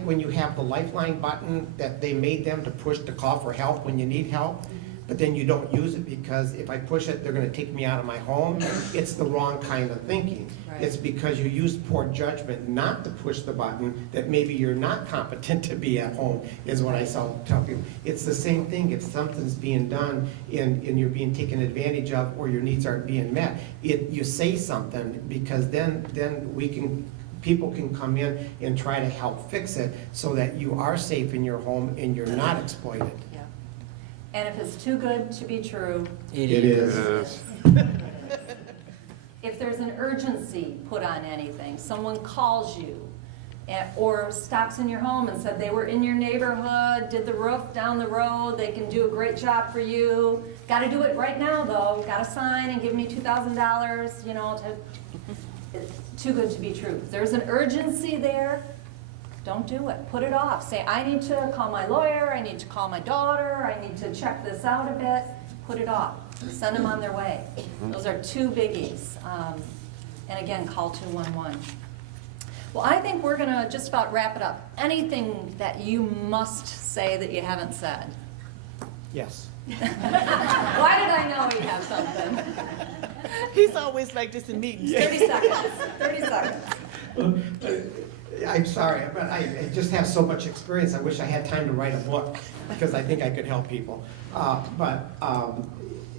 when you have the Lifeline button that they made them to push to call for help when you need help, but then you don't use it because if I push it, they're going to take me out of my home. It's the wrong kind of thinking. Right. It's because you used poor judgment not to push the button that maybe you're not competent to be at home, is what I tell people. It's the same thing if something's being done and you're being taken advantage of or your needs aren't being met. You say something, because then people can come in and try to help fix it so that you are safe in your home and you're not exploited. Yeah. And if it's too good to be true, It is. if there's an urgency put on anything, someone calls you or stops in your home and said they were in your neighborhood, did the roof down the road, they can do a great job for you. Got to do it right now though. Got to sign and give me $2,000, you know, it's too good to be true. If there's an urgency there, don't do it. Put it off. Say, I need to call my lawyer, I need to call my daughter, I need to check this out a bit. Put it off. Send them on their way. Those are two biggies. And again, call 211. Well, I think we're going to just about wrap it up. Anything that you must say that you haven't said? Yes. Why did I know he'd have something? He's always like this in meetings. 30 seconds. 30 seconds. I'm sorry, but I just have so much experience. I wish I had time to write a book because I think I could help people.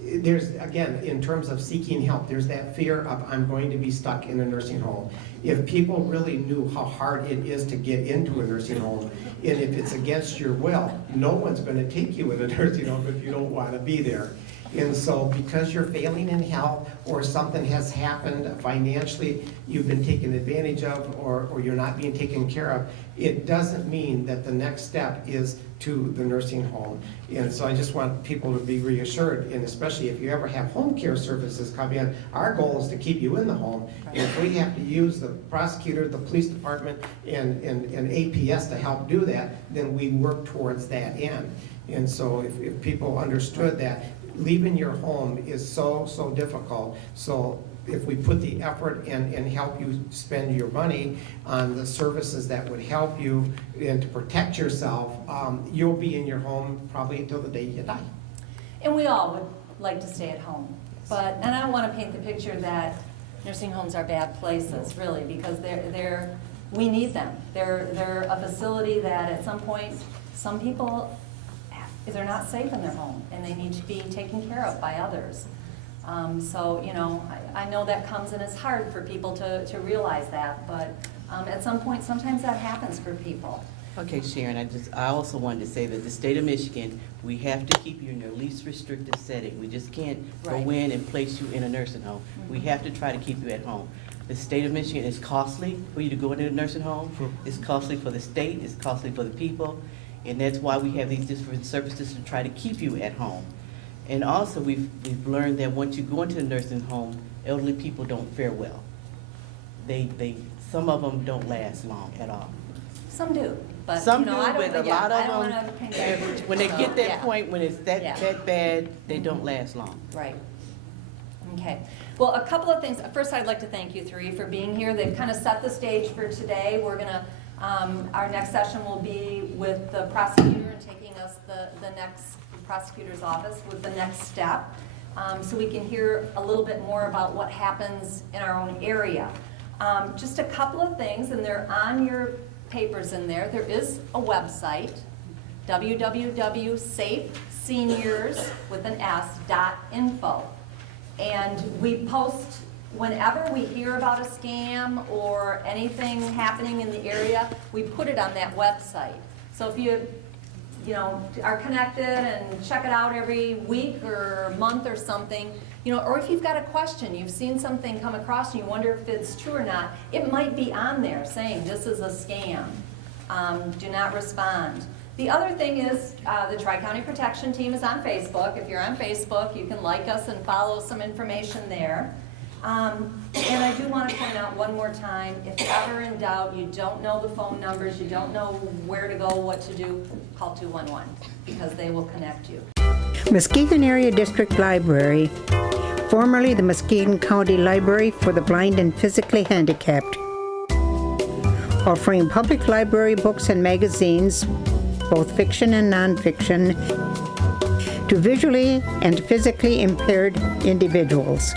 There's, again, in terms of seeking help, there's that fear of I'm going to be stuck in a nursing home. If people really knew how hard it is to get into a nursing home, and if it's against your will, no one's going to take you in a nursing home if you don't want to be there. And so because you're failing in health or something has happened financially, you've been taken advantage of or you're not being taken care of, it doesn't mean that the next step is to the nursing home. And so I just want people to be reassured, and especially if you ever have home care services come in, our goal is to keep you in the home. And if we have to use the prosecutor, the police department, and APS to help do that, then we work towards that end. And so if people understood that, leaving your home is so difficult. So if we put the effort and help you spend your money on the services that would help you and to protect yourself, you'll be in your home probably until the day you die. And we all would like to stay at home. But, and I don't want to paint the picture that nursing homes are bad places, really, because we need them. They're a facility that at some point, some people, they're not safe in their home and they need to be taken care of by others. So, you know, I know that comes and it's hard for people to realize that, but at some point, sometimes that happens for people. Okay, Sharon, I also wanted to say that the state of Michigan, we have to keep you in your least restrictive setting. We just can't go in and place you in a nursing home. Mm-hmm. We have to try to keep you at home. The state of Michigan is costly for you to go into a nursing home. It's costly for the state, it's costly for the people, and that's why we have these different services to try to keep you at home. And also, we've learned that once you go into a nursing home, elderly people don't fare well. Some of them don't last long at all. Some do, but Some you know, I do, don't, but a yeah, lot I don't of want to paint that them, picture. when they So, get that yeah. point, when it's that bad, they don't last long. Right. Okay. Well, a couple of things. First, I'd like to thank you three for being here. They've kind of set the stage for today. We're going to, our next session will be with the prosecutor and taking us the next prosecutor's office with the next step. So we can hear a little bit more about what happens in our own area. Just a couple of things, and they're on your papers in there. There is a website, www.safeseniors.info. And we post whenever we hear about a scam or anything happening in the area, we put it on that website. So if you are connected and check it out every week or month or something, or if you've got a question, you've seen something come across and you wonder if it's true or not, it might be on there saying this is a scam. Do not respond. The other thing is the Tri-County Protection Team is on Facebook. If you're on Facebook, you can like us and follow some information there. And I do want to point out one more time, if ever in doubt, you don't know the phone numbers, you don't know where to go, what to do, call 211 because they will connect you. Muskegon Area District Library, formerly the Muskegon County Library for the Blind and Physically Handicapped, offering public library books and magazines, both fiction and nonfiction, to visually and physically impaired individuals.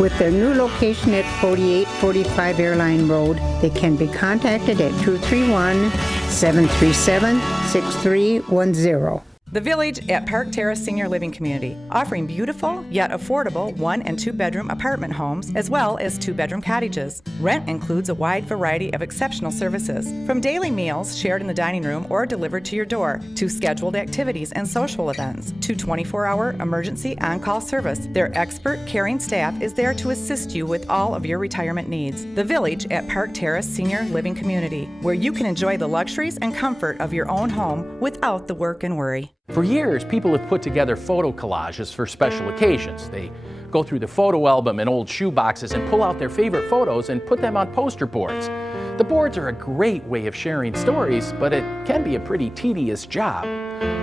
With their new location at 4845 Airline Road, they can be contacted at 231-737-6310. The Village at Park Terrace Senior Living Community, offering beautiful yet affordable 1- and 2-bedroom apartment homes as well as 2-bedroom cottages. Rent includes a wide variety of exceptional services, from daily meals shared in the dining room or delivered to your door, to scheduled activities and social events, to 24-hour emergency on-call service. Their expert, caring staff is there to assist you with all of your retirement needs. The Village at Park Terrace Senior Living Community, where you can enjoy the luxuries and comfort of your own home without the work and worry. For years, people have put together photo collages for special occasions. They go through the photo album and old shoe boxes and pull out their favorite photos and put them on poster boards. The boards are a great way of sharing stories, but it can be a pretty tedious job.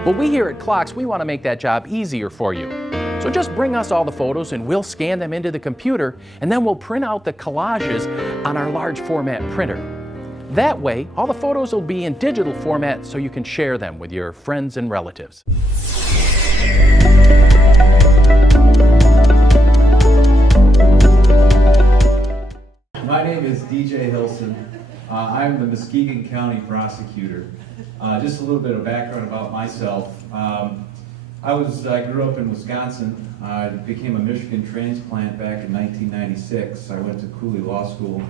Well, we here at Clocks, we want to make that job easier for you. So just bring us all the photos and we'll scan them into the computer, and then we'll print out the collages on our large format printer. That way, all the photos will be in digital format so you can share them with your friends and relatives. My name is DJ Hilson. I'm the Muskegon County prosecutor. Just a little bit of background about myself. I grew up in Wisconsin. I became a Michigan transplant back in 1996. I went to Cooley Law School.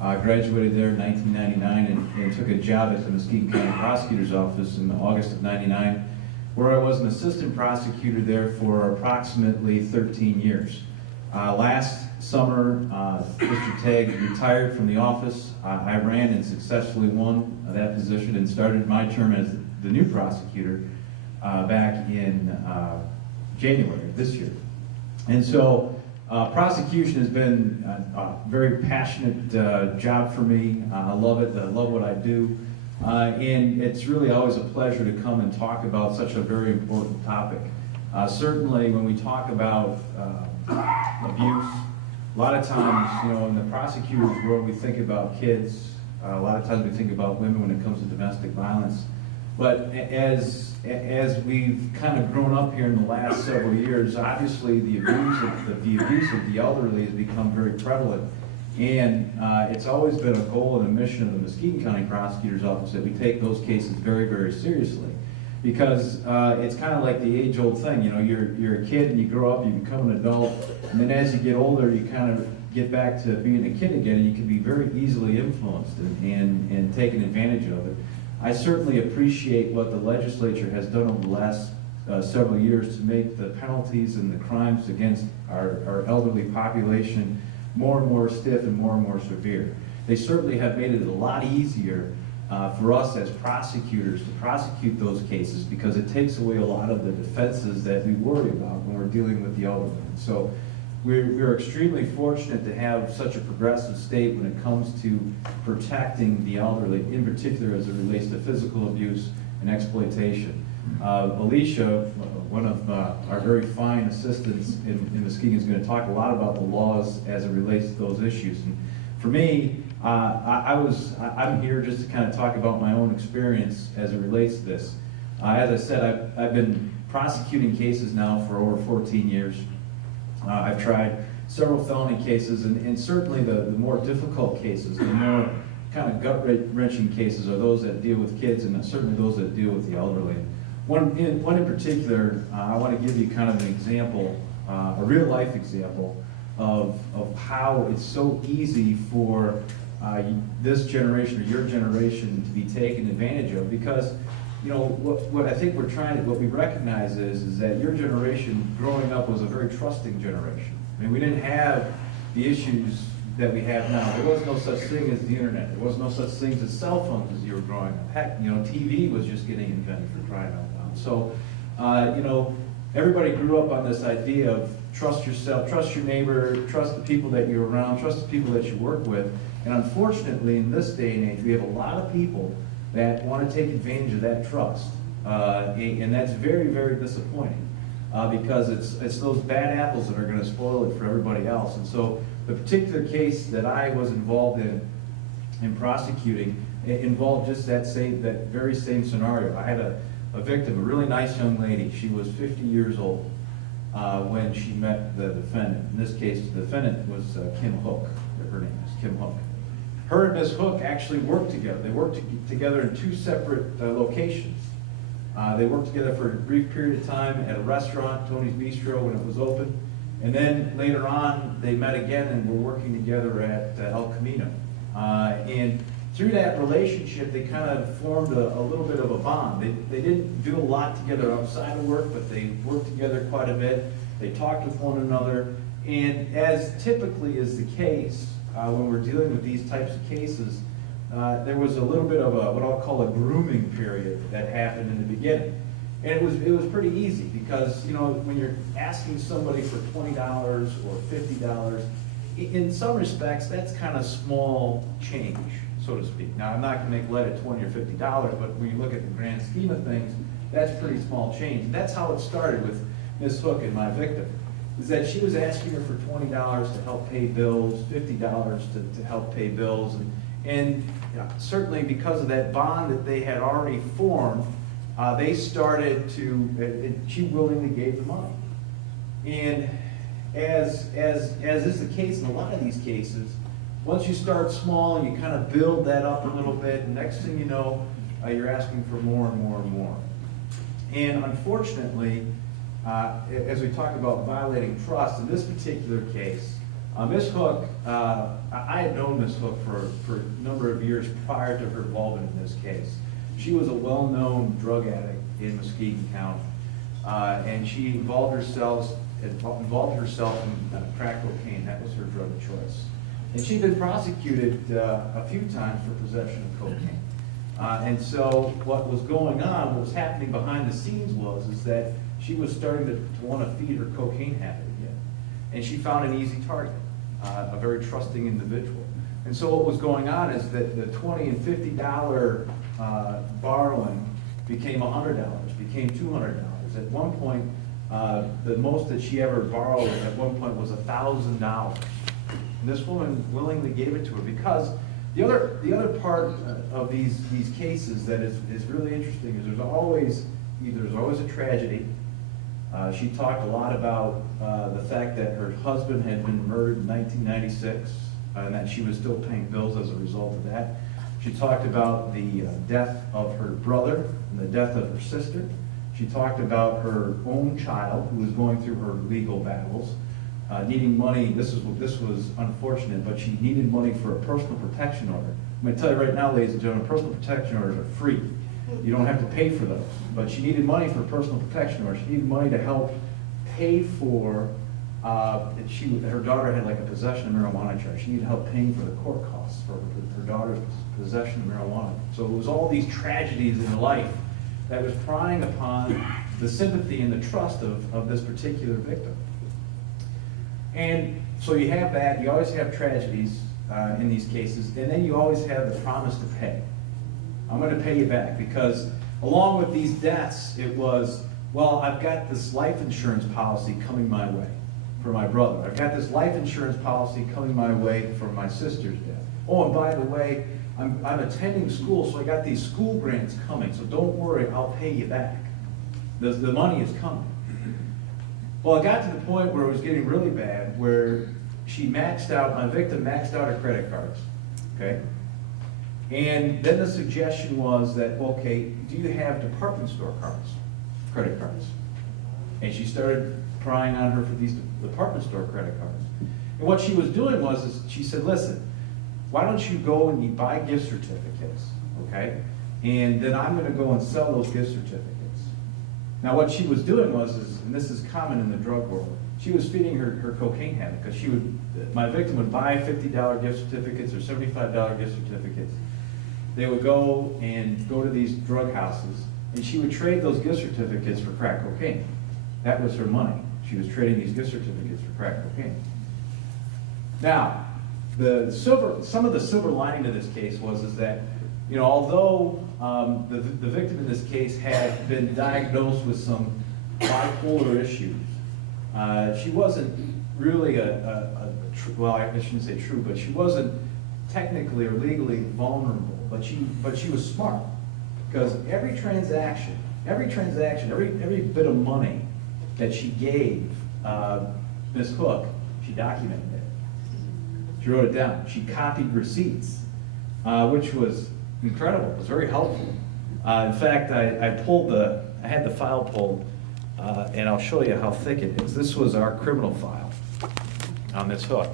Graduated there in 1999 and took a job at the Muskegon County Prosecutor's Office in August of '99, where I was an assistant prosecutor there for approximately 13 years. Last summer, Mr. Tagg retired from the office. I ran and successfully won that position and started my term as the new prosecutor back in January of this year. And so prosecution has been a very passionate job for me. I love it. I love what I do. And it's really always a pleasure to come and talk about such a very important topic. Certainly when we talk about abuse, a lot of times, in the prosecutor's world, we think about kids. A lot of times we think about women when it comes to domestic violence. But as we've kind of grown up here in the last several years, obviously the abuse of the elderly has become very prevalent. And it's always been a goal and a mission of the Muskegon County Prosecutor's Office that we take those cases very, very seriously. Because it's kind of like the age-old thing, you're a kid and you grow up, you become an adult, and then as you get older, you kind of get back to being a kid again, and you can be very easily influenced and taken advantage of it. I certainly appreciate what the legislature has done over the last several years to make the penalties and the crimes against our elderly population more and more stiff and more severe. They certainly have made it a lot easier for us as prosecutors to prosecute those cases because it takes away a lot of the defenses that we worry about when we're dealing with the elderly. So we're extremely fortunate to have such a progressive state when it comes to protecting the elderly, in particular as it relates to physical abuse and exploitation. Alicia, one of our very fine assistants in Muskegon, is going to talk a lot about the laws as it relates to those issues. And for me, I'm here just to kind of talk about my own experience as it relates to this. As I said, I've been prosecuting cases now for over 14 years. I've tried several felony cases, and certainly the more difficult cases, the more kind of gut-wrenching cases are those that deal with kids, and certainly those that deal with the elderly. One in particular, I want to give you kind of an example, a real-life example of how it's so easy for this generation or your generation to be taken advantage of, because what I think what we recognize is that your generation growing up was a very trusting generation. I mean, we didn't have the issues that we have now. There was no such thing as the internet. There was no such things as cell phones as you were growing up. Heck, TV was just getting invented, for crying out loud. So, everybody grew up on this idea of trust yourself, trust your neighbor, trust the people that you're around, trust the people that you work with. And unfortunately, in this day and age, we have a lot of people that want to take advantage of that trust. And that's very, very disappointing because it's those bad apples that are going to spoil it for everybody else. And so the particular case that I was involved in prosecuting, it involved just that very same scenario. I had a victim, a really nice young lady. She was 50 years old when she met the defendant. In this case, the defendant was Kim Hook. Her name is Kim Hook. Her and Ms. Hook actually worked together. They worked together in two separate locations. They worked together for a brief period of time at a restaurant, Tony's Bistro, when it was open. And then later on, they met again and were working together at El Camino. And through that relationship, they kind of formed a little bit of a bond. They didn't do a lot together outside of work, but they worked together quite a bit. They talked with one another. And as typically is the case, when we're dealing with these types of cases, there was a little bit of what I'll call a grooming period that happened in the beginning. And it was pretty easy because, when you're asking somebody for $20 or $50, in some respects, that's kind of small change, so to speak. Now, I'm not going to make light of $20 or $50, but when you look at the grand scheme of things, that's pretty small change. And that's how it started with Ms. Hook and my victim. Is that she was asking her for $20 to help pay bills, $50 to help pay bills, and certainly because of that bond that they had already formed, they started to, and she willingly gave the money. And as is the case in a lot of these cases, once you start small, you kind of build that up a little bit, and next thing you know, you're asking for more and more and more. And unfortunately, as we talk about violating trust, in this particular case, Ms. Hook, I had known Ms. Hook for a number of years prior to her involvement in this case. She was a well-known drug addict in Muskegon County, and she involved herself in crack cocaine. That was her drug of choice. And she'd been prosecuted a few times for possession of cocaine. And so what was going on, what was happening behind the scenes is that she was starting to want to feed her cocaine habit again. And she found an easy target, a very trusting individual. And so what was going on is that the $20 and $50 borrowing became $100, became $200. At one point, the most that she ever borrowed at one point was $1,000. And this woman willingly gave it to her because the other part of these cases that is really interesting is there's always a tragedy. She talked a lot about the fact that her husband had been murdered in 1996 and that she was still paying bills as a result of that. She talked about the death of her brother and the death of her sister. She talked about her own child who was going through her legal battles, needing money. This was unfortunate, but she needed money for a personal protection order. I'm going to tell you right now, ladies and gentlemen, personal protection orders are free. You don't have to pay for those. But she needed money for a personal protection order. She needed money to help pay for, her daughter had like a possession of marijuana charge. She needed help paying for the court costs for her daughter's possession of marijuana. So it was all these tragedies in life that was prying upon the sympathy and the trust of this particular victim. And so you have that, you always have tragedies in these cases, and then you always have the promise to pay. I'm going to pay you back, because along with these deaths, it was, well, I've got this life insurance policy coming my way for my brother. I've got this life insurance policy coming my way for my sister's death. Oh, and by the way, I'm attending school, so I got these school grants coming, so don't worry, I'll pay you back. The money is coming. Well, it got to the point where it was getting really bad, where my victim maxed out her credit cards, okay? And then the suggestion was that, okay, do you have department store credit cards? And she started prying on her for these department store credit cards. And what she was doing was she said, listen, why don't you go and you buy gift certificates, okay? And then I'm going to go and sell those gift certificates. Now what she was doing and this is common in the drug world, she was feeding her cocaine habit, because my victim would buy $50 gift certificates or $75 gift certificates. They would go to these drug houses, and she would trade those gift certificates for crack cocaine. That was her money. She was trading these gift certificates for crack cocaine. Now, some of the silver lining to this case was that, although the victim in this case had been diagnosed with some bipolar issues, she wasn't really well, I shouldn't say true, but she wasn't technically or legally vulnerable. But she was smart, because every transaction, every bit of money that she gave Ms. Hook, she documented it. She wrote it down. She copied receipts, which was incredible. It was very helpful. In fact, I had the file pulled, and I'll show you how thick it is. This was our criminal file on Ms. Hook.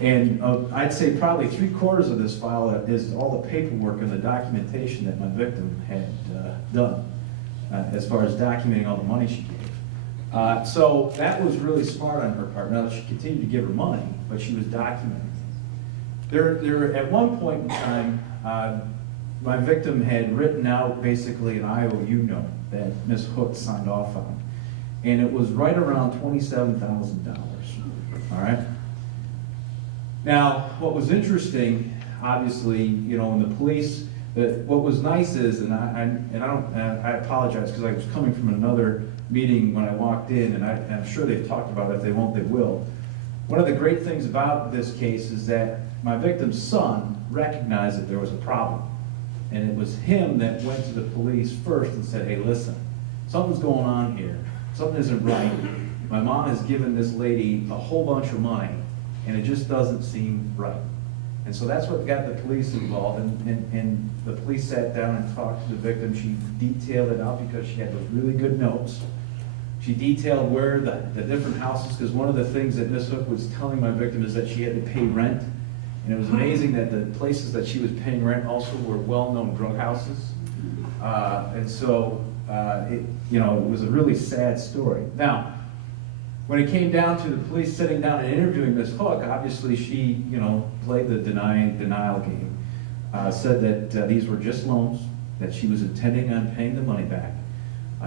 And I'd say probably 3/4 of this file is all the paperwork and the documentation that my victim had done as far as documenting all the money she gave. So that was really smart on her part. Now, she continued to give her money, but she was documenting. At one point in time, my victim had written out basically an IOU note that Ms. Hook signed off on. And it was right around $27,000, all right? Now, what was interesting, obviously, in the police, what was nice is, and I apologize because I was coming from another meeting when I walked in, and I'm sure they've talked about it. If they won't, they will. One of the great things about this case is that my victim's son recognized that there was a problem. And it was him that went to the police first and said, hey, listen, something's going on here. Something isn't right. My mom has given this lady a whole bunch of money, and it just doesn't seem right. And so that's what got the police involved, and the police sat down and talked to the victim. She detailed it out because she had those really good notes. She detailed where the different houses, because one of the things that Ms. Hook was telling my victim is that she had to pay rent. And it was amazing that the places that she was paying rent also were well-known drug houses. And so, it was a really sad story. Now, when it came down to the police sitting down and interviewing Ms. Hook, obviously she, played the denial game. Said that these were just loans, that she was intending on paying the money back.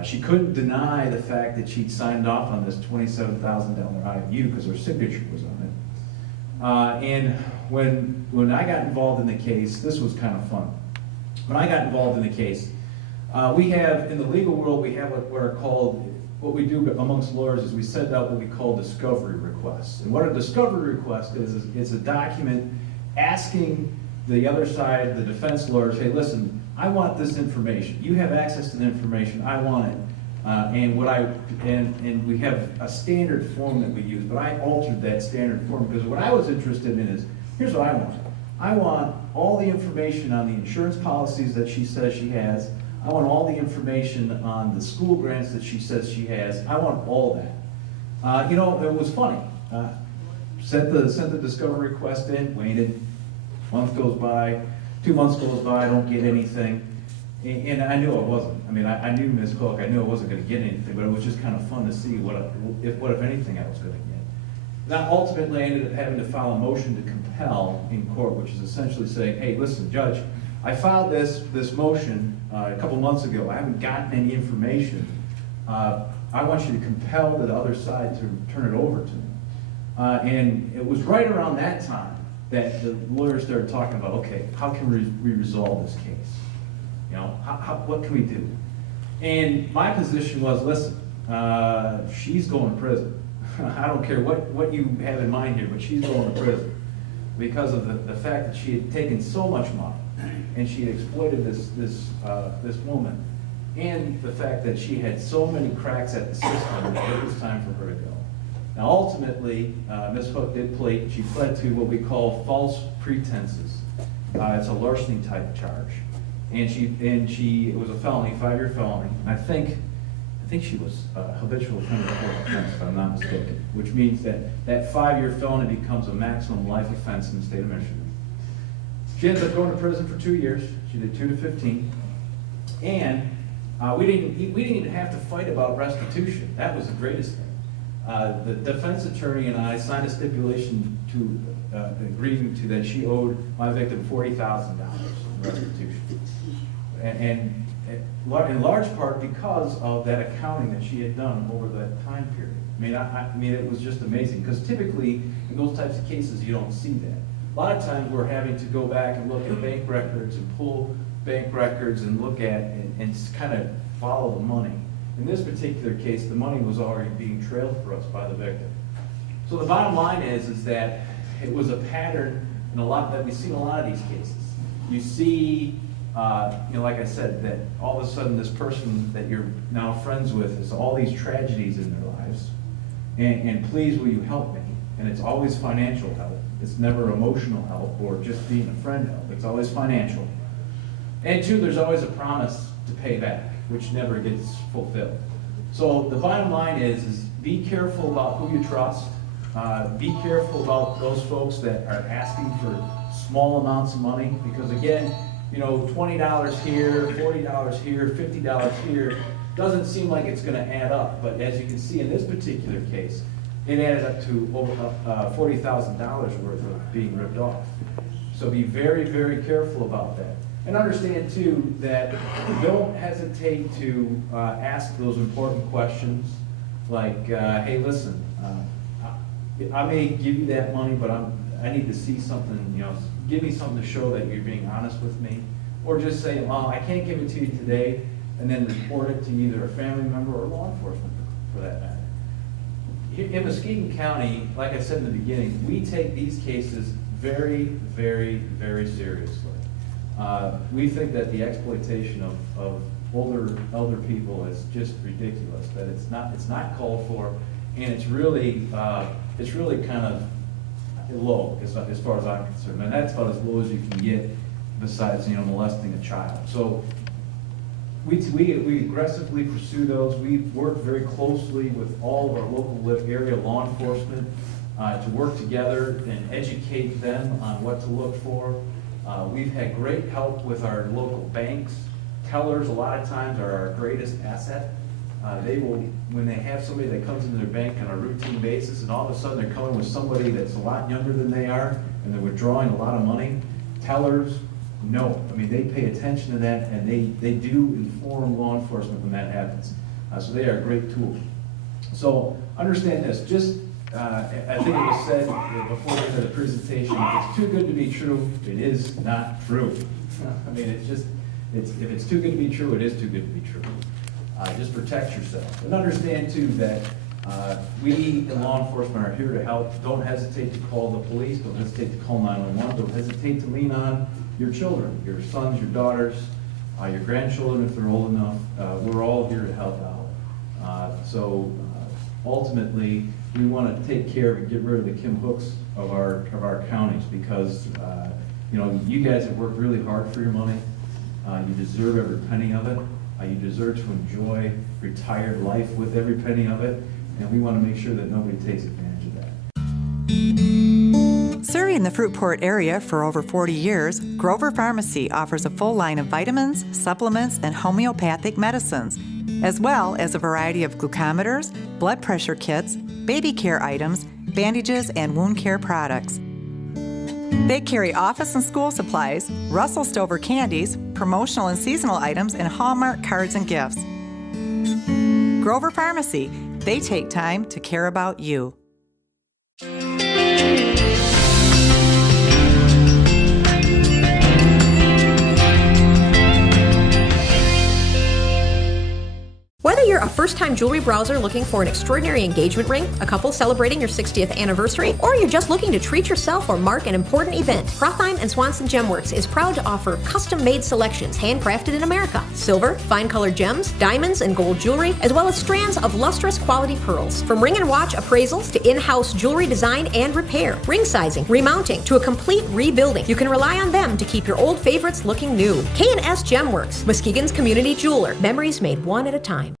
She couldn't deny the fact that she'd signed off on this $27,000 IOU because her signature was on it. And when I got involved in the case, this was kind of fun. When I got involved in the case, we have, in the legal world, we have what we do amongst lawyers is we send out what we call discovery requests. And what a discovery request is it's a document asking the other side, the defense lawyers, hey, listen, I want this information. You have access to the information. I want it. And we have a standard form that we use, but I altered that standard form because what I was interested in is, here's what I want. I want all the information on the insurance policies that she says she has. I want all the information on the school grants that she says she has. I want all that. It was funny. Sent the discovery request in, waited. Month goes by, 2 months goes by, I don't get anything. And I knew I wasn't. I mean, I knew Ms. Hook, I knew I wasn't going to get anything, but it was just kind of fun to see what if anything I was going to get. Now, ultimately, I ended up having to file a motion to compel in court, which is essentially saying, hey, listen, Judge, I filed this motion a couple months ago. I haven't gotten any information. I want you to compel the other side to turn it over to me. And it was right around that time that the lawyers started talking about, okay, how can we resolve this case? What can we do? And my position was, listen, she's going to prison. I don't care what you have in mind here, but she's going to prison because of the fact that she had taken so much money and she had exploited this woman, and the fact that she had so many cracks at the system that it was time for her to go. Now, ultimately, Ms. Hook did plead. She pled to what we call false pretenses. It's a larceny type charge, and it was a felony, 5-year felony. And I think she was a habitual offender of offense, if I'm not mistaken, which means that 5-year felony becomes a maximum life offense in the state of Michigan. She ends up going to prison for 2 years. She did 2 to 15, and we didn't even have to fight about restitution. That was the greatest thing. The defense attorney and I signed a stipulation to agreeing to that she owed my victim $40,000 in restitution, and in large part because of that accounting that she had done over that time period. I mean, it was just amazing because typically in those types of cases you don't see that. A lot of times we're having to go back and look at bank records and pull bank records and look at and kind of follow the money. In this particular case, the money was already being trailed for us by the victim. So the bottom line is that it was a pattern that we see in a lot of these cases. You see, like I said, that all of a sudden this person that you're now friends with has all these tragedies in their lives, and please will you help me? And it's always financial help. It's never emotional help or just being a friend help. It's always financial. And 2, there's always a promise to pay back, which never gets fulfilled. So the bottom line is be careful about who you trust. Be careful about those folks that are asking for small amounts of money, because again, $20 here, $40 here, $50 here, doesn't seem like it's going to add up. But as you can see in this particular case, it added up to over $40,000 worth of being ripped off. So be very, very careful about that. And understand, too, that don't hesitate to ask those important questions like, hey, listen, I may give you that money, but I need to see something, give me something to show that you're being honest with me. Or just say, well, I can't give it to you today, and then report it to either a family member or law enforcement, for that matter. In Muskegon County, like I said in the beginning, we take these cases very, very, very seriously. We think that the exploitation of older people is just ridiculous. That it's not called for, and it's really kind of low, as far as I'm concerned. And that's about as low as you can get besides, molesting a child. So we aggressively pursue those. We work very closely with all of our local area law enforcement to work together and educate them on what to look for. We've had great help with our local banks. Tellers, a lot of times, are our greatest asset. They will, when they have somebody that comes into their bank on a routine basis, and all of a sudden they're coming with somebody that's a lot younger than they are, and they're withdrawing a lot of money, tellers, no. I mean, they pay attention to that, and they do inform law enforcement when that happens. So they are a great tool. So understand this, just, I think it was said before the end of the presentation, if it's too good to be true, it is not true. I mean, if it's too good to be true, it is too good to be true. Just protect yourself. And understand too that we in law enforcement are here to help. Don't hesitate to call the police, don't hesitate to call 911, don't hesitate to lean on your children, your sons, your daughters, your grandchildren if they're old enough. We're all here to help out. So ultimately, we want to take care of and get rid of the Kim Hooks of our counties because you guys have worked really hard for your money. You deserve every penny of it. You deserve to enjoy retired life with every penny of it, and we want to make sure that nobody takes advantage of that. Serving the Fruitport area for over 40 years, Grover Pharmacy offers a full line of vitamins, supplements, and homeopathic medicines, as well as a variety of glucometers, blood pressure kits, baby care items, bandages, and wound care products. They carry office and school supplies, Russell Stover candies, promotional and seasonal items, and Hallmark cards and gifts. Grover Pharmacy, they take time to care about you. Whether you're a first-time jewelry browser looking for an extraordinary engagement ring, a couple celebrating your 60th anniversary, or you're just looking to treat yourself or mark an important event, Prothheim & Swanson Gemworks is proud to offer custom-made selections handcrafted in America. Silver, fine-colored gems, diamonds, and gold jewelry, as well as strands of lustrous quality pearls. From ring and watch appraisals to in-house jewelry design and repair, ring sizing, remounting, to a complete rebuilding, you can rely on them to keep your old favorites looking new. K&S Gemworks, Muskegon's community jeweler. Memories made one at a time.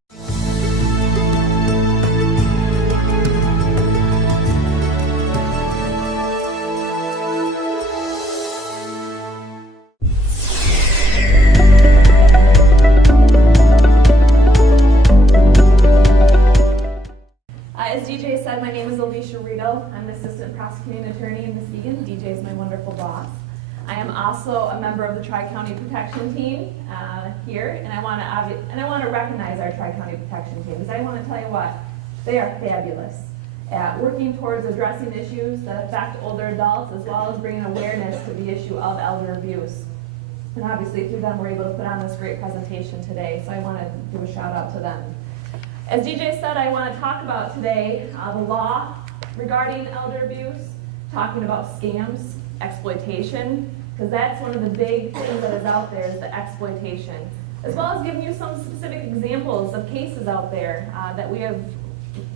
As DJ said, my name is Alicia Riedel. I'm an assistant prosecuting attorney in Muskegon. DJ is my wonderful boss. I am also a member of the Tri-County Protection Team here, and I want to recognize our Tri-County Protection Team because I want to tell you what, they are fabulous at working towards addressing issues that affect older adults as well as bringing awareness to the issue of elder abuse. And obviously through them we're able to put on this great presentation today, so I want to give a shout out to them. As DJ said, I want to talk about today the law regarding elder abuse, talking about scams, exploitation, because that's one of the big things that is out there is the exploitation, as well as giving you some specific examples of cases out there that we have,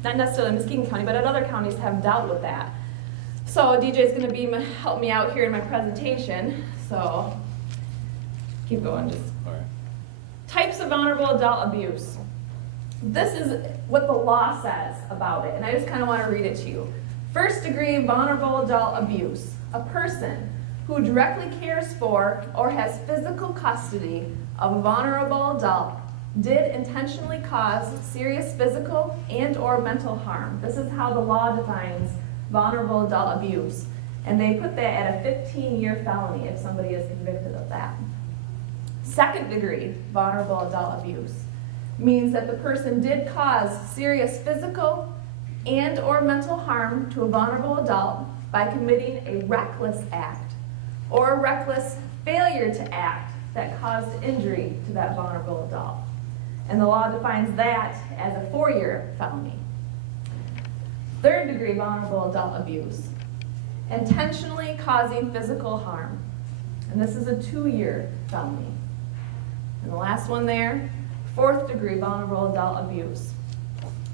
not necessarily in Muskegon County, but at other counties have dealt with that. So DJ is going to help me out here in my presentation, so keep going. Just all right. Types of vulnerable adult abuse. This is what the law says about it, and I just kind of want to read it to you. First degree vulnerable adult abuse, a person who directly cares for or has physical custody of a vulnerable adult did intentionally cause serious physical and or mental harm. This is how the law defines vulnerable adult abuse, and they put that at a 15-year felony if somebody is convicted of that. Second degree vulnerable adult abuse means that the person did cause serious physical and or mental harm to a vulnerable adult by committing a reckless act or a reckless failure to act that caused injury to that vulnerable adult. And the law defines that as a 4-year felony. Third degree vulnerable adult abuse, intentionally causing physical harm. And this is a 2-year felony. And the last one there, fourth degree vulnerable adult abuse,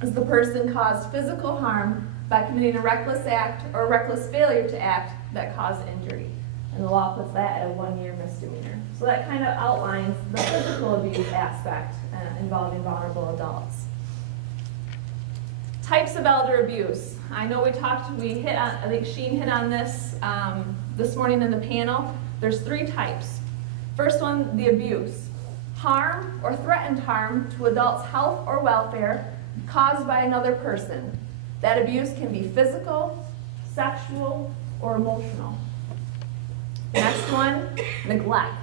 is the person caused physical harm by committing a reckless act or a reckless failure to act that caused injury. And the law puts that at a 1-year misdemeanor. So that kind of outlines the physical abuse aspect involving vulnerable adults. Types of elder abuse. I know I think Sheen hit on this morning in the panel. There's 3 types. First one, the abuse. Harm or threatened harm to adults' health or welfare caused by another person. That abuse can be physical, sexual, or emotional. The next one, neglect.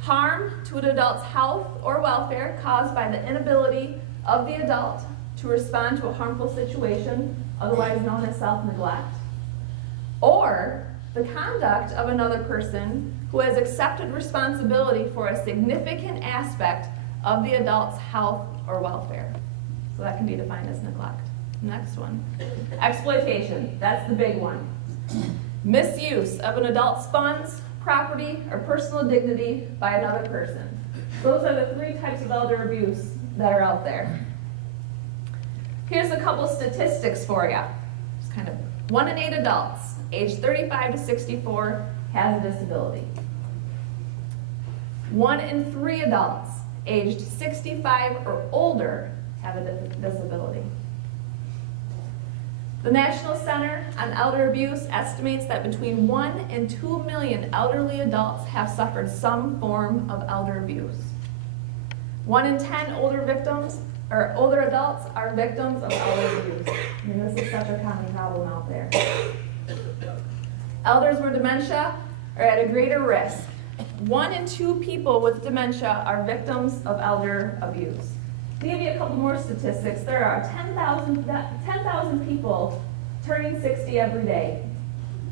Harm to an adult's health or welfare caused by the inability of the adult to respond to a harmful situation, otherwise known as self-neglect. Or the conduct of another person who has accepted responsibility for a significant aspect of the adult's health or welfare. So that can be defined as neglect. Next one, exploitation. That's the big one. Misuse of an adult's funds, property, or personal dignity by another person. Those are the 3 types of elder abuse that are out there. Here's a couple statistics for you. Just kind of 1 in 8 adults, aged 35 to 64, has a disability. 1 in 3 adults, aged 65 or older, have a disability. The National Center on Elder Abuse estimates that between 1 and 2 million elderly adults have suffered some form of elder abuse. 1 in 10 older adults are victims of elder abuse. I mean, this is such a common problem out there. Elders with dementia are at a greater risk. 1 in 2 people with dementia are victims of elder abuse. To give you a couple more statistics, there are 10,000 people turning 60 every day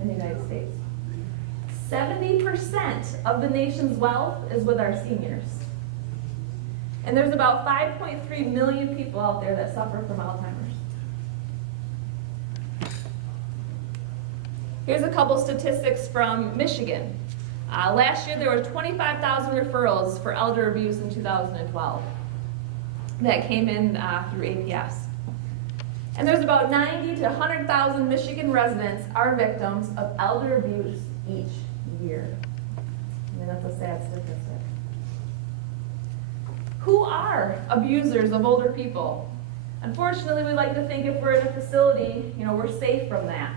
in the United States. 70% of the nation's wealth is with our seniors. And there's about 5.3 million people out there that suffer from Alzheimer's. Here's a couple statistics from Michigan. Last year there were 25,000 referrals for elder abuse in 2012. That came in through APS. And there's about 90 to 100,000 Michigan residents are victims of elder abuse each year. I mean, that's a sad statistic. Who are abusers of older people? Unfortunately, we like to think if we're in a facility, we're safe from that.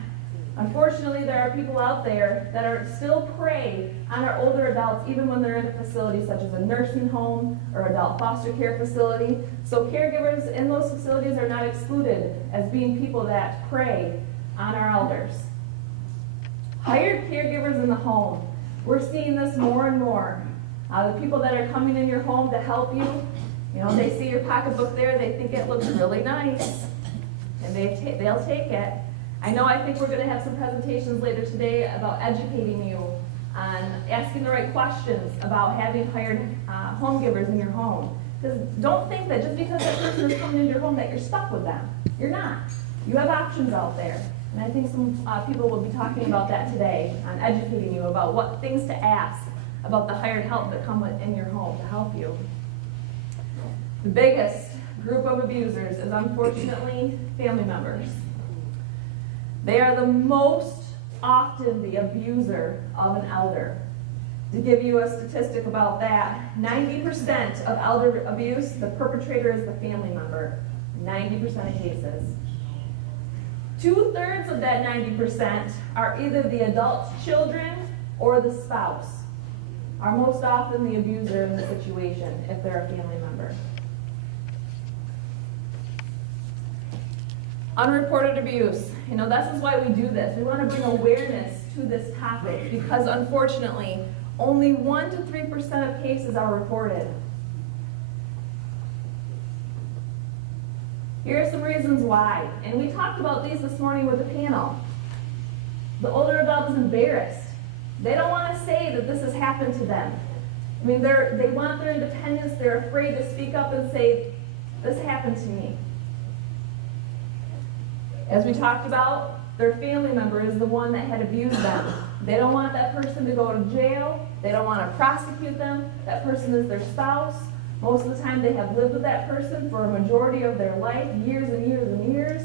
Unfortunately, there are people out there that are still prey on our older adults even when they're in a facility such as a nursing home or adult foster care facility. So caregivers in those facilities are not excluded as being people that prey on our elders. Hired caregivers in the home. We're seeing this more and more. The people that are coming in your home to help you, they see your pocketbook there, they think it looks really nice, and they'll take it. I think we're going to have some presentations later today about educating you on asking the right questions about having hired home givers in your home. Because don't think that just because that person is coming into your home that you're stuck with them. You're not. You have options out there. And I think some people will be talking about that today, on educating you about what things to ask about the hired help that come in your home to help you. The biggest group of abusers is unfortunately family members. They are the most often the abuser of an elder. To give you a statistic about that, 90% of elder abuse, the perpetrator is the family member. 90% of cases. 2/3 of that 90% are either the adult's children or the spouse. Are most often the abuser in the situation if they're a family member. Unreported abuse. This is why we do this. We want to bring awareness to this topic because unfortunately, only 1 to 3% of cases are reported. Here are some reasons why. And we talked about these this morning with the panel. The older adult is embarrassed. They don't want to say that this has happened to them. They want their independence. They're afraid to speak up and say, this happened to me. As we talked about, their family member is the one that had abused them. They don't want that person to go to jail. They don't want to prosecute them. That person is their spouse. Most of the time they have lived with that person for a majority of their life, years and years and years.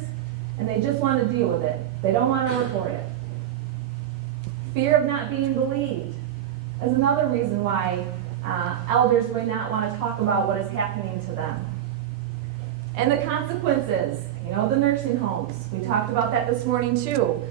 and they just want to deal with it. They don't want to report it. Fear of not being believed is another reason why elders may not want to talk about what is happening to them. And the consequences, the nursing homes. We talked about that this morning too.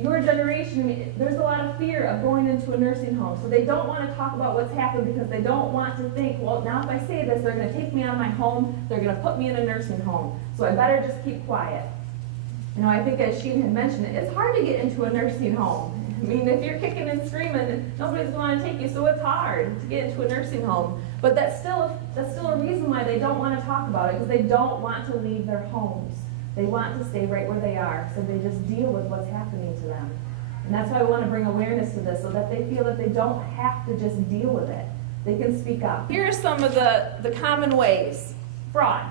Your generation, there's a lot of fear of going into a nursing home. So they don't want to talk about what's happened because they don't want to think, well, now if I say this, they're going to take me out of my home, they're going to put me in a nursing home. So I better just keep quiet. I think as Sheen had mentioned, it's hard to get into a nursing home. I mean, if you're kicking and screaming, nobody's going to take you, so it's hard to get into a nursing home. But that's still a reason why they don't want to talk about it, because they don't want to leave their homes. They want to stay right where they are, so they just deal with what's happening to them. And that's why we want to bring awareness to this, so that they feel that they don't have to just deal with it. They can speak up. Here are some of the common ways. Fraud,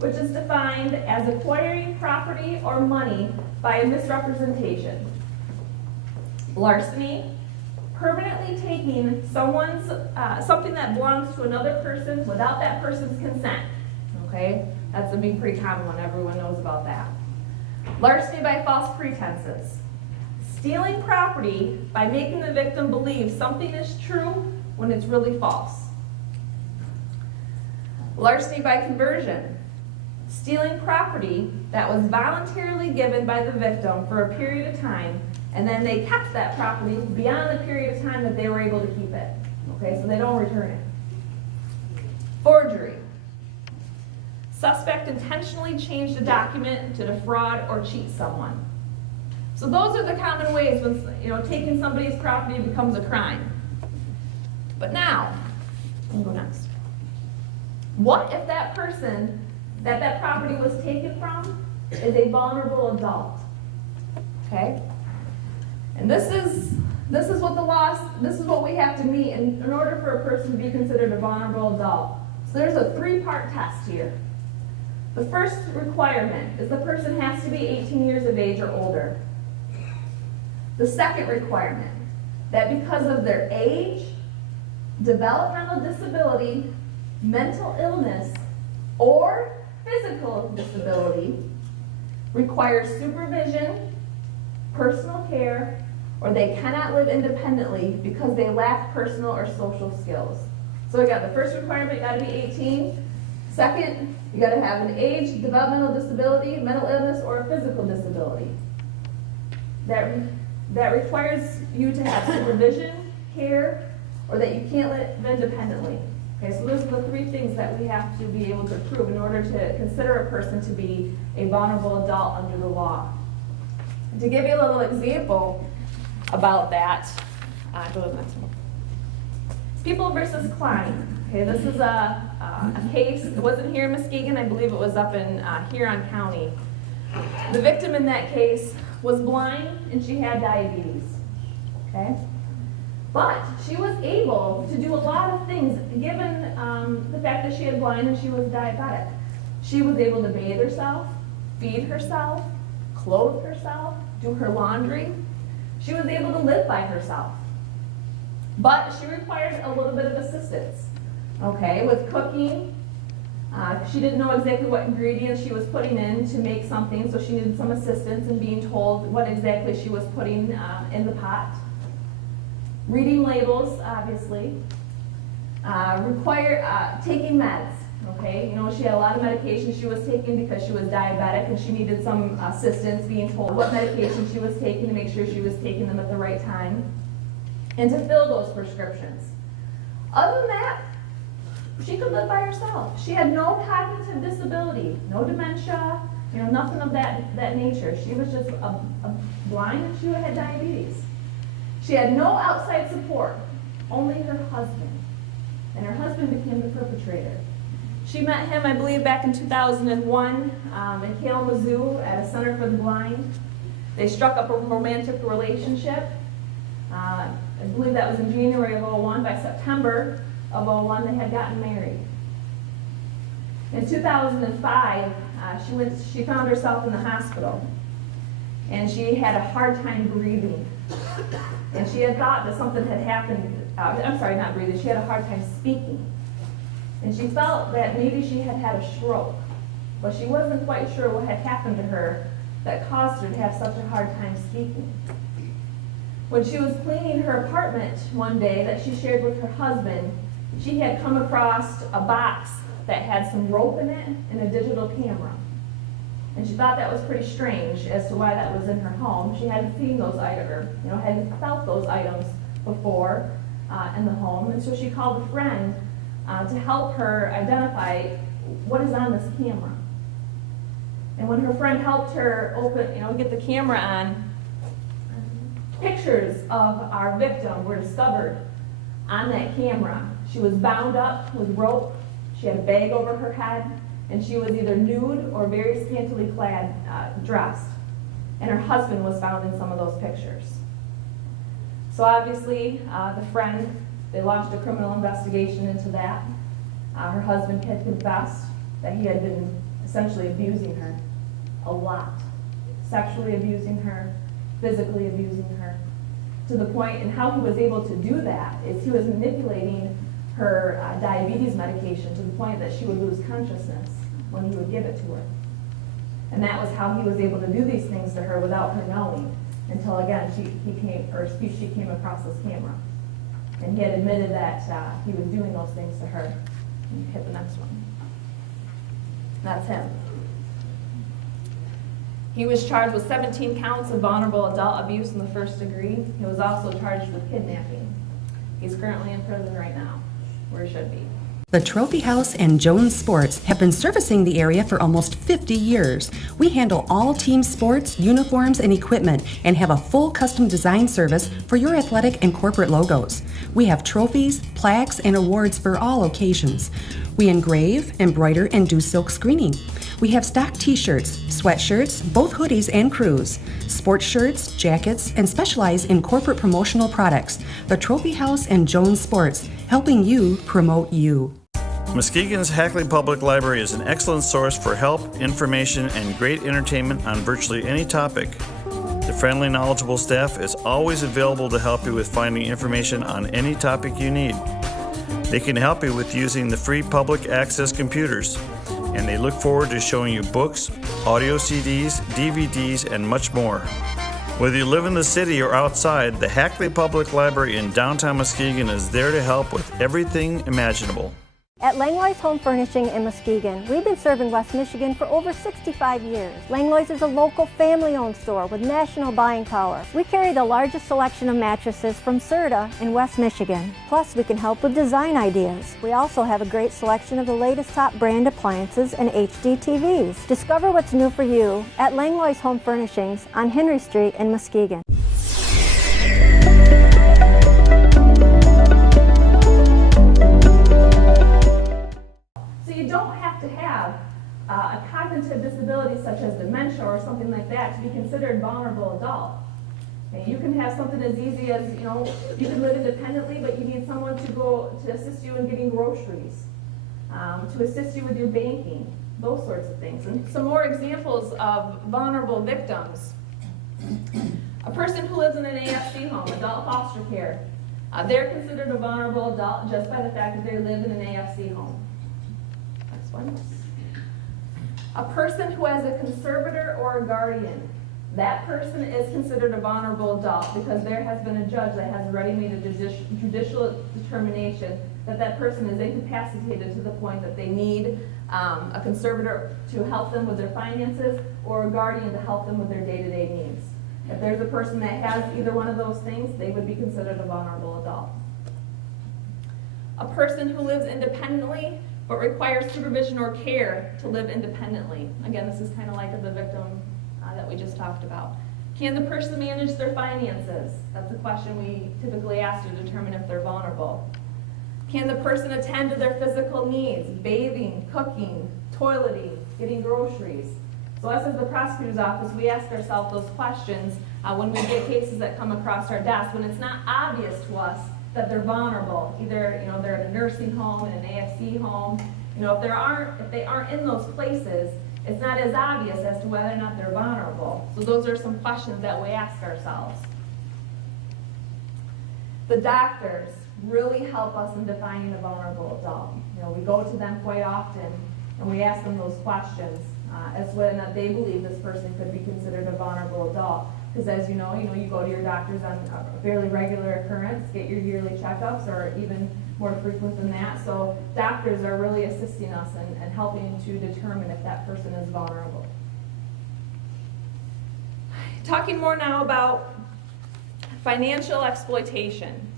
which is defined as acquiring property or money by a misrepresentation. Larceny, permanently taking someone's something that belongs to another person without that person's consent. Okay, that's a big, pretty common one. Everyone knows about that. Larceny by false pretenses. Stealing property by making the victim believe something is true when it's really false. Larceny by conversion. Stealing property that was voluntarily given by the victim for a period of time, and then they kept that property beyond the period of time that they were able to keep it. Okay, so they don't return it. Forgery. Suspect intentionally changed a document to defraud or cheat someone. So those are the common ways when taking somebody's property becomes a crime. But now, I'll go next. What if that person that property was taken from is a vulnerable adult? Okay? And this is what we have to meet in order for a person to be considered a vulnerable adult. So there's a 3-part test here. The first requirement is the person has to be 18 years of age or older. The second requirement, that because of their age, developmental disability, mental illness, or physical disability, requires supervision, personal care, or they cannot live independently because they lack personal or social skills. So we got the first requirement, got to be 18. Second, you got to have an age, developmental disability, mental illness, or a physical disability. That requires you to have supervision, care, or that you can't live independently. Okay, so those are the 3 things that we have to be able to prove in order to consider a person to be a vulnerable adult under the law. To give you a little example about that, go to the next one. People versus Klein. Okay, this is a case. It wasn't here in Muskegon. I believe it was up in Huron County. The victim in that case was blind and she had diabetes. Okay, but she was able to do a lot of things given the fact that she had blind and she was diabetic. She was able to bathe herself, feed herself, clothe herself, do her laundry. She was able to live by herself. But she required a little bit of assistance, okay, with cooking. She didn't know exactly what ingredients she was putting in to make something, so she needed some assistance in being told what exactly she was putting in the pot. Reading labels, obviously. Taking meds, okay. She had a lot of medication she was taking because she was diabetic and she needed some assistance being told what medication she was taking to make sure she was taking them at the right time, and to fill those prescriptions. Other than that, she could live by herself. She had no cognitive disability, no dementia, nothing of that nature. She was just blind and she had diabetes. She had no outside support, only her husband. And her husband became the perpetrator. She met him, I believe, back in 2001 in Kalamazoo at a Center for the Blind. They struck up a romantic relationship. I believe that was in January of 2001. By September of 2001, they had gotten married. In 2005, she found herself in the hospital, and she had a hard time breathing. And she had thought that something had happened. Not breathing. She had a hard time speaking. And she felt that maybe she had had a stroke. but she wasn't quite sure what had happened to her that caused her to have such a hard time speaking. When she was cleaning her apartment one day that she shared with her husband, she had come across a box that had some rope in it and a digital camera. And she thought that was pretty strange as to why that was in her home. She hadn't seen those items, or hadn't felt those items before in the home. And so she called a friend to help her identify what is on this camera. And when her friend helped her get the camera on, pictures of our victim were discovered on that camera. She was bound up with rope, she had a bag over her head, and she was either nude or very scantily clad, dressed. And her husband was found in some of those pictures. So obviously, the friend, they launched a criminal investigation into that. Her husband had confessed that he had been essentially abusing her a lot, sexually abusing her, physically abusing her, to the point, and how he was able to do that is he was manipulating her diabetes medication to the point that she would lose consciousness when he would give it to her. And that was how he was able to do these things to her without her knowing, until again she came across this camera. And he had admitted that he was doing those things to her. And hit the next one. That's him. He was charged with 17 counts of vulnerable adult abuse in the first degree. He was also charged with kidnapping. He's currently in prison right now, where he should be. The Trophy House and Jones Sports have been servicing the area for almost 50 years. We handle all team sports, uniforms, and equipment and have a full custom design service for your athletic and corporate logos. We have trophies, plaques, and awards for all occasions. We engrave, embroider, and do silk screening. We have stock t-shirts, sweatshirts, both hoodies and crews, sports shirts, jackets, and specialize in corporate promotional products. The Trophy House and Jones Sports, helping you promote you. Muskegon's Hackley Public Library is an excellent source for help, information, and great entertainment on virtually any topic. The friendly, knowledgeable staff is always available to help you with finding information on any topic you need. They can help you with using the free public access computers, and they look forward to showing you books, audio CDs, DVDs, and much more. Whether you live in the city or outside, the Hackley Public Library in downtown Muskegon is there to help with everything imaginable. At Langlois Home Furnishing in Muskegon, we've been serving West Michigan for over 65 years. Langlois is a local family-owned store with national buying power. We carry the largest selection of mattresses from Serta in West Michigan. Plus, we can help with design ideas. We also have a great selection of the latest top brand appliances and HD TVs. Discover what's new for you at Langlois Home Furnishings on Henry Street in Muskegon. You don't have to have a cognitive disability such as dementia or something like that to be considered vulnerable adult. And you can have something as easy as, you can live independently, but you need someone to assist you in getting groceries, to assist you with your banking, those sorts of things. And some more examples of vulnerable victims. A person who lives in an AFC home, adult foster care, they're considered a vulnerable adult just by the fact that they live in an AFC home. A person who has a conservator or a guardian, that person is considered a vulnerable adult because there has been a judge that has already made a judicial determination that that person is incapacitated to the point that they need a conservator to help them with their finances or a guardian to help them with their day-to-day needs. If there's a person that has either one of those things, they would be considered a vulnerable adult. A person who lives independently but requires supervision or care to live independently. Again, this is kind of like the victim that we just talked about. Can the person manage their finances? That's a question we typically ask to determine if they're vulnerable. Can the person attend to their physical needs, bathing, cooking, toileting, getting groceries? So us as the prosecutor's office, we ask ourselves those questions when we get cases that come across our desk, when it's not obvious to us that they're vulnerable. Either they're in a nursing home, in an AFC home. If they aren't in those places, it's not as obvious as to whether or not they're vulnerable. So those are some questions that we ask ourselves. The doctors really help us in defining a vulnerable adult. We go to them quite often and we ask them those questions. as when they believe this person could be considered a vulnerable adult. Because as you know, you go to your doctors on a fairly regular occurrence, get your yearly checkups, or even more frequent than that. So doctors are really assisting us and helping to determine if that person is vulnerable. Talking more now about financial exploitation.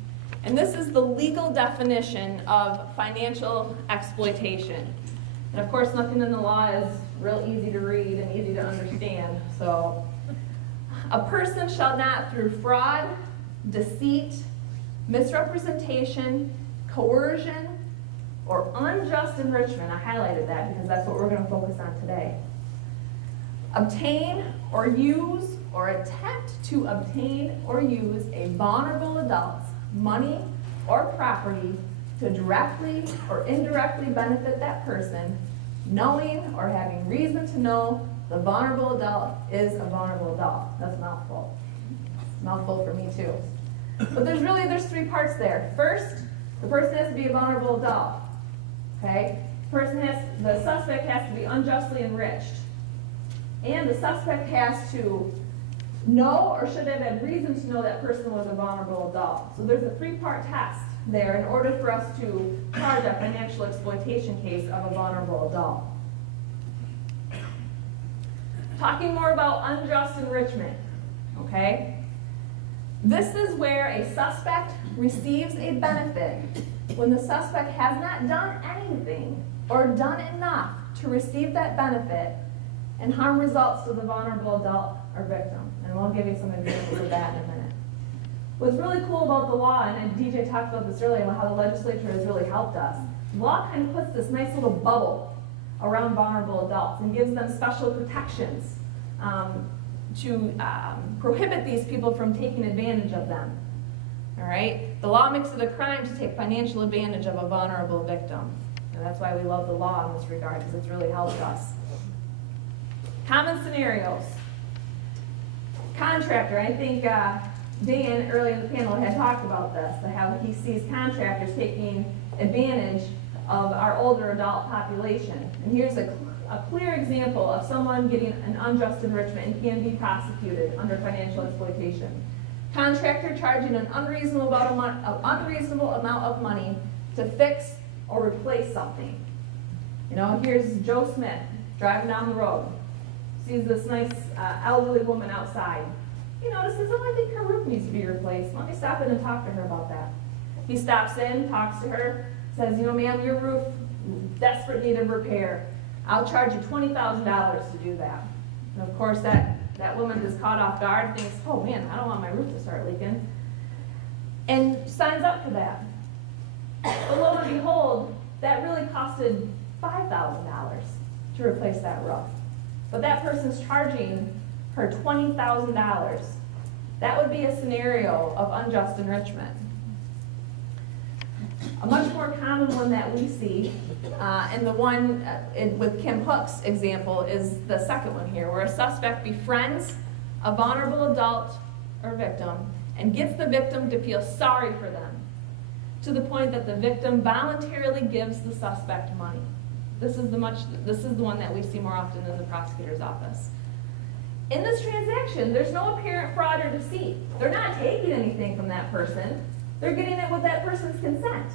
And this is the legal definition of financial exploitation. And of course, nothing in the law is real easy to read and easy to understand. So, a person shall not, through fraud, deceit, misrepresentation, coercion, or unjust enrichment, I highlighted that because that's what we're going to focus on today, obtain or use or attempt to obtain or use a vulnerable adult's money or property to directly or indirectly benefit that person, knowing or having reason to know the vulnerable adult is a vulnerable adult. That's a mouthful. It's a mouthful for me too. But there's three parts there. First, the person has to be a vulnerable adult. Okay? The suspect has to be unjustly enriched. And the suspect has to know or should have had reason to know that person was a vulnerable adult. So there's a three-part test there in order for us to charge a financial exploitation case of a vulnerable adult. Talking more about unjust enrichment, okay? This is where a suspect receives a benefit when the suspect has not done anything or done enough to receive that benefit, and harm results to the vulnerable adult or victim. And we'll give you some examples of that in a minute. What's really cool about the law, and DJ talked about this earlier, how the legislature has really helped us, the law kind of puts this nice little bubble around vulnerable adults and gives them special protections to prohibit these people from taking advantage of them. All right? The law makes it a crime to take financial advantage of a vulnerable victim. And that's why we love the law in this regard, because it's really helped us. Common scenarios. Contractor, I think Dan earlier in the panel had talked about this, how he sees contractors taking advantage of our older adult population. And here's a clear example of someone getting an unjust enrichment and can be prosecuted under financial exploitation. Contractor charging an unreasonable amount of money to fix or replace something. Here's Joe Smith driving down the road, sees this nice elderly woman outside. He notices, I think her roof needs to be replaced. Let me stop in and talk to her about that. He stops in, talks to her, says, ma'am, your roof, desperate need of repair. I'll charge you $20,000 to do that. And of course, that woman is caught off guard, thinks, oh man, I don't want my roof to start leaking, and signs up for that. But lo and behold, that really costed $5,000 to replace that roof. But that person's charging her $20,000. That would be a scenario of unjust enrichment. A much more common one that we see, and the one with Kim Hook's example, is the second one here, where a suspect befriends a vulnerable adult or victim and gets the victim to feel sorry for them, to the point that the victim voluntarily gives the suspect money. This is the one that we see more often in the prosecutor's office. In this transaction, there's no apparent fraud or deceit. They're not taking anything from that person. They're getting it with that person's consent.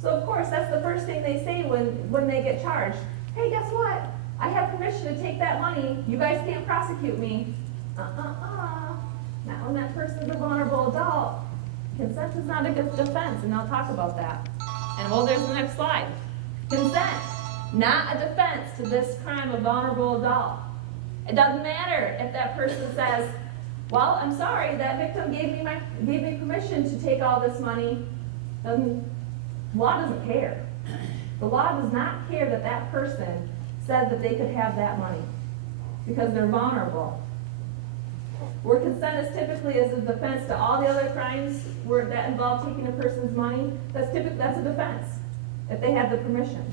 So of course, that's the first thing they say when they get charged. Hey, guess what? I have permission to take that money. You guys can't prosecute me. Not when that person's a vulnerable adult. Consent is not a good defense, and I'll talk about that. And there's the next slide. Consent, not a defense to this crime of vulnerable adult. It doesn't matter if that person says, well, I'm sorry, that victim gave me permission to take all this money. The law doesn't care. The law does not care that that person said that they could have that money because they're vulnerable. Where consent is typically as a defense to all the other crimes that involve taking a person's money, that's a defense if they have the permission.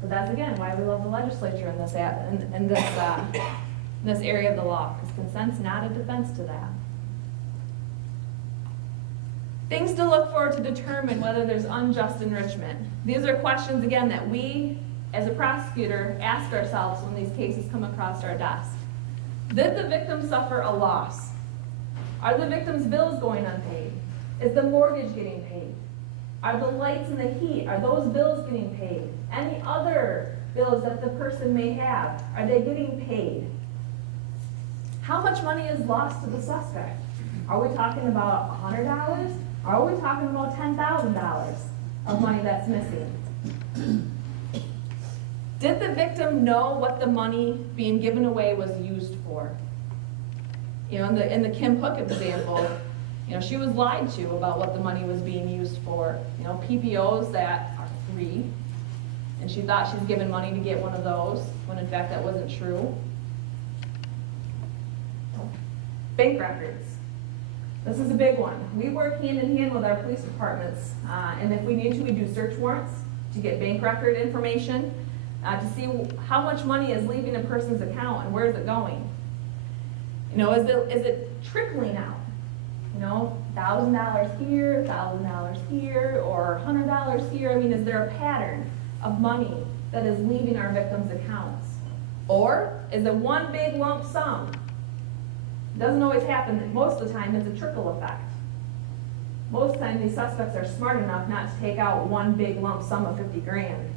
But that's again why we love the legislature in this area of the law, because consent's not a defense to that. Things to look for to determine whether there's unjust enrichment. These are questions again that we as a prosecutor, ask ourselves when these cases come across our desk. Did the victim suffer a loss? Are the victim's bills going unpaid? Is the mortgage getting paid? Are the lights and the heat, are those bills getting paid? Any other bills that the person may have, are they getting paid? How much money is lost to the suspect? Are we talking about $100? Or are we talking about $10,000 of money that's missing? Did the victim know what the money being given away was used for? You know, in the Kim Hook example, you know, she was lied to about what the money was being used for. You know, PPOs that are free, and she thought she's given money to get one of those, when in fact that wasn't true. Bank records. This is a big one. We work hand in hand with our police departments, and if we need to, we do search warrants to get bank record information, to see how much money is leaving a person's account and where is it going. You know, is it trickling out? You know, $1,000 here, $1,000 here, or $100 here. I mean, is there a pattern of money that is leaving our victims' accounts? Or is it one big lump sum? It doesn't always happen. Most of the time, it's a trickle effect. Most of the time, these suspects are smart enough not to take out one big lump sum of 50 grand.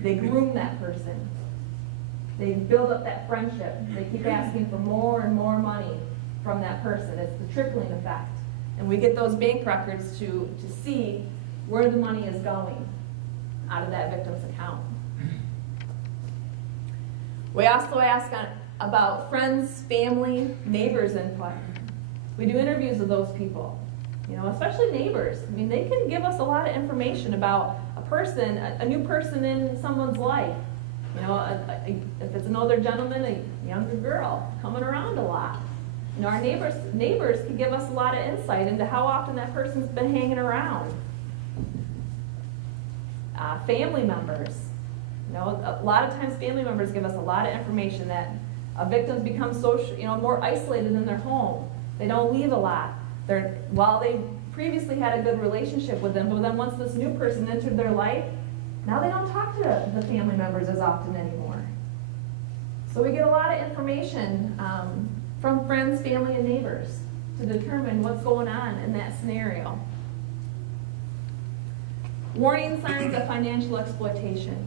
They groom that person. They build up that friendship. They keep asking for more and more money from that person. It's the trickling effect. And we get those bank records to see where the money is going out of that victim's account. We also ask about friends, family, neighbors input. We do interviews with those people, you know, especially neighbors. I mean, they can give us a lot of information about a person, a new person in someone's life. You know, if it's an older gentleman, a younger girl coming around a lot. You know, our neighbors can give us a lot of insight into how often that person's been hanging around. Family members. You know, a lot of times family members give us a lot of information that victims become social, you know, more isolated in their home. They don't leave a lot. While they previously had a good relationship with them, but then once this new person entered their life, now they don't talk to the family members as often anymore. So we get a lot of information from friends, family, and neighbors to determine what's going on in that scenario. Warning signs of financial exploitation.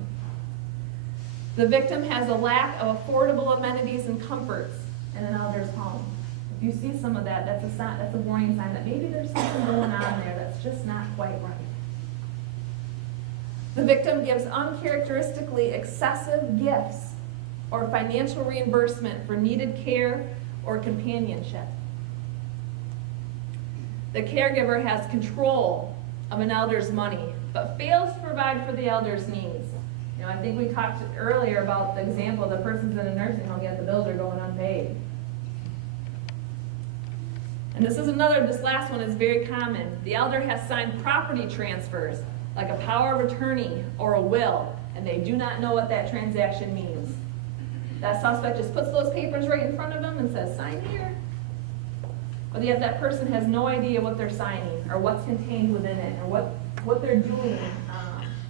The victim has a lack of affordable amenities and comforts in an elder's home. If you see some of that, that's a warning sign that maybe there's something going on there that's just not quite right. The victim gives uncharacteristically excessive gifts or financial reimbursement for needed care or companionship. The caregiver has control of an elder's money, but fails to provide for the elder's needs. You know, I think we talked earlier about the example, the person's in a nursing home, yet the bills are going unpaid. And this last one is very common. The elder has signed property transfers, like a power of attorney or a will, and they do not know what that transaction means. That suspect just puts those papers right in front of them and says, sign here. But yet that person has no idea what they're signing or what's contained within it or what they're doing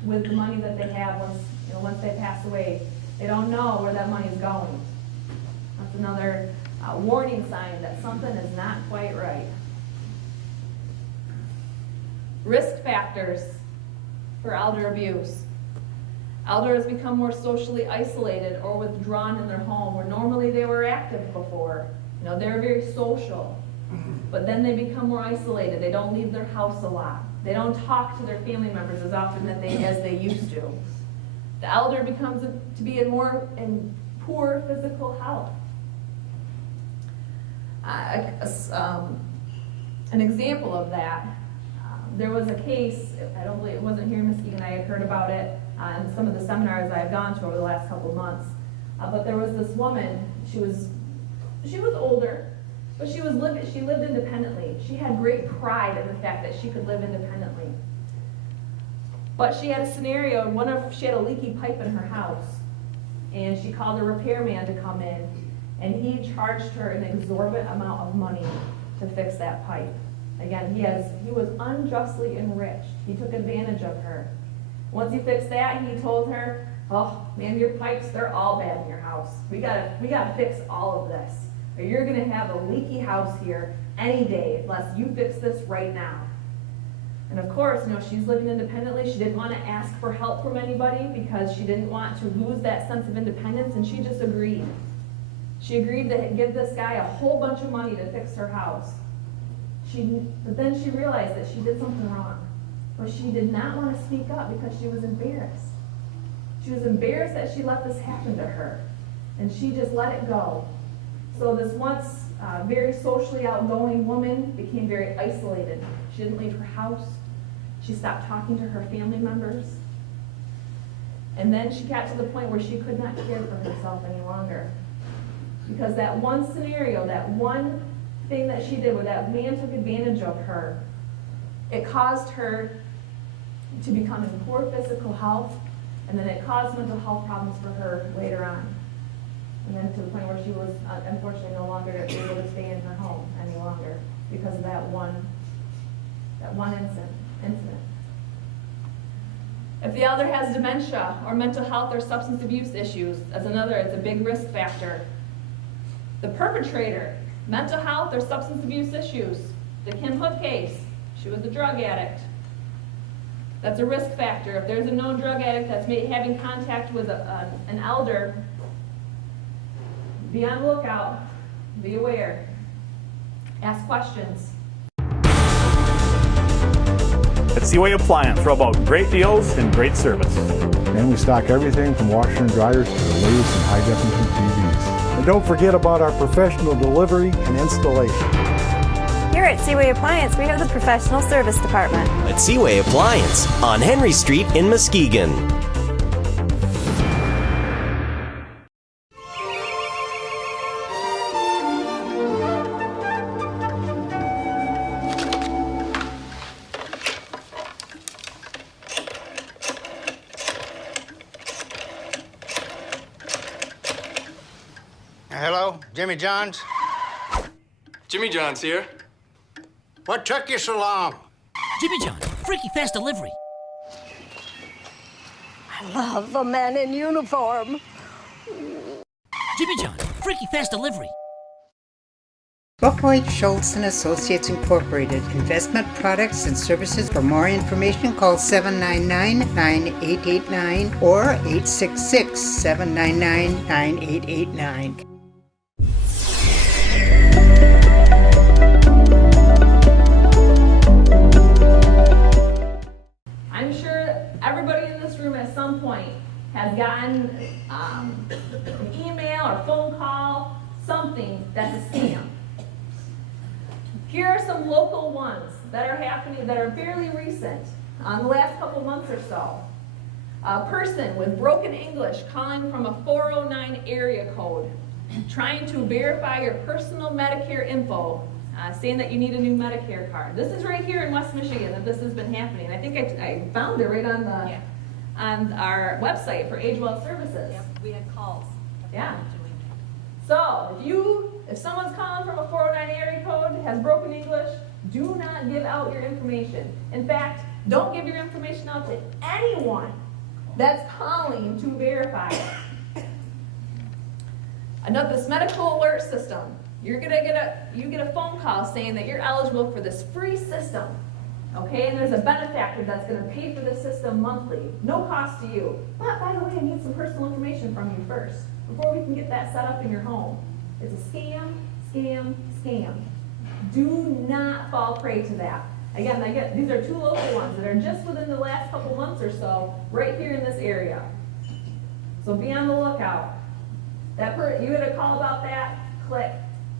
with the money that they have once they pass away. They don't know where that money is going. That's another warning sign that something is not quite right. Risk factors for elder abuse. Elders become more socially isolated or withdrawn in their home, where normally they were active before. You know, they're very social, but then they become more isolated. They don't leave their house a lot. They don't talk to their family members as often as they used to. The elder becomes to be in poor physical health. An example of that, there was a case, I don't believe it wasn't here in Muskegon, I had heard about it in some of the seminars I've gone to over the last couple of months. But there was this woman, she was older, but she lived independently. She had great pride in the fact that she could live independently. But she had a scenario, she had a leaky pipe in her house, and she called a repairman to come in, and he charged her an exorbitant amount of money to fix that pipe. Again, he was unjustly enriched. He took advantage of her. Once he fixed that, he told her, oh man, your pipes, they're all bad in your house. We gotta fix all of this. Or you're gonna have a leaky house here any day unless you fix this right now. And of course, she's living independently. She didn't want to ask for help from anybody because she didn't want to lose that sense of independence, and she just agreed. She agreed to give this guy a whole bunch of money to fix her house. But then she realized that she did something wrong. But she did not want to speak up because she was embarrassed. She was embarrassed that she let this happen to her. And she just let it go. So this once very socially outgoing woman became very isolated. She didn't leave her house. She stopped talking to her family members. And then she got to the point where she could not care for herself any longer. Because that one scenario, that one thing that she did where that man took advantage of her, it caused her to become in poor physical health, and then it caused mental health problems for her later on. And then to the point where she was unfortunately no longer able to stay in her home any longer because of that one incident. If the elder has dementia or mental health or substance abuse issues, that's another, it's a big risk factor. The perpetrator, mental health or substance abuse issues. The Kim Hood case, she was a drug addict. That's a risk factor. If there's a known drug addict that's having contact with an elder, be on the lookout, be aware, ask questions. At Seaway Appliance, we're about great deals and great service. And we stock everything from washers and dryers to the latest in high-definition TVs. And don't forget about our professional delivery and installation. Here at Seaway Appliance, we have the professional service department. At Seaway Appliance on Henry Street in Muskegon. Hello, Jimmy John's? Jimmy John's here. What took you so long? Jimmy John, freaky fast delivery. I love the men in uniform. Jimmy John, freaky fast delivery. Buckwheat Schultz and Associates Incorporated. Investment products and services. For more information, call 799-9889 or 866-799-9889. I'm sure everybody in this room at some point has gotten an email or phone call, something that's a scam. Here are some local ones that are happening that are fairly recent, the last couple months or so. A person with broken English calling from a 409 area code, trying to verify your personal Medicare info, saying that you need a new Medicare card. This is right here in West Michigan that this has been happening. I think I found it right on our website for Age Well Services. Yep, we had calls. Yeah. So if someone's calling from a 409 area code, has broken English, do not give out your information. In fact, don't give your information out to anyone that's calling to verify it. This medical alert system. You get a phone call saying that you're eligible for this free system. Okay, and there's a benefactor that's going to pay for this system monthly. No cost to you. But by the way, I need some personal information from you first before we can get that set up in your home. It's a scam, scam, scam. Do not fall prey to that. Again, these are two local ones that are just within the last couple months or so, right here in this area. So be on the lookout. You get a call about that, click,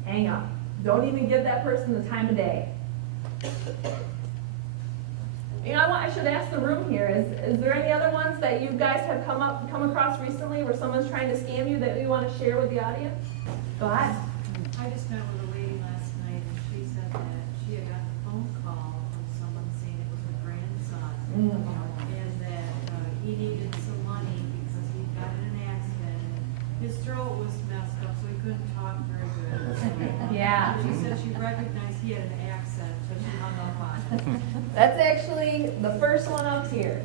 hang up. Don't even give that person the time of day. I should ask the room here, is there any other ones that you guys have come across recently where someone's trying to scam you that you want to share with the audience? Go ahead. I just met with a lady last night, and she said that she had gotten a phone call from someone saying it was her grandson, and that he needed some money because he got in an accident, and his throat was messed up, so he couldn't talk very good. Yeah. She said she recognized he had an accent, but she hung up on it. That's actually the first one up here.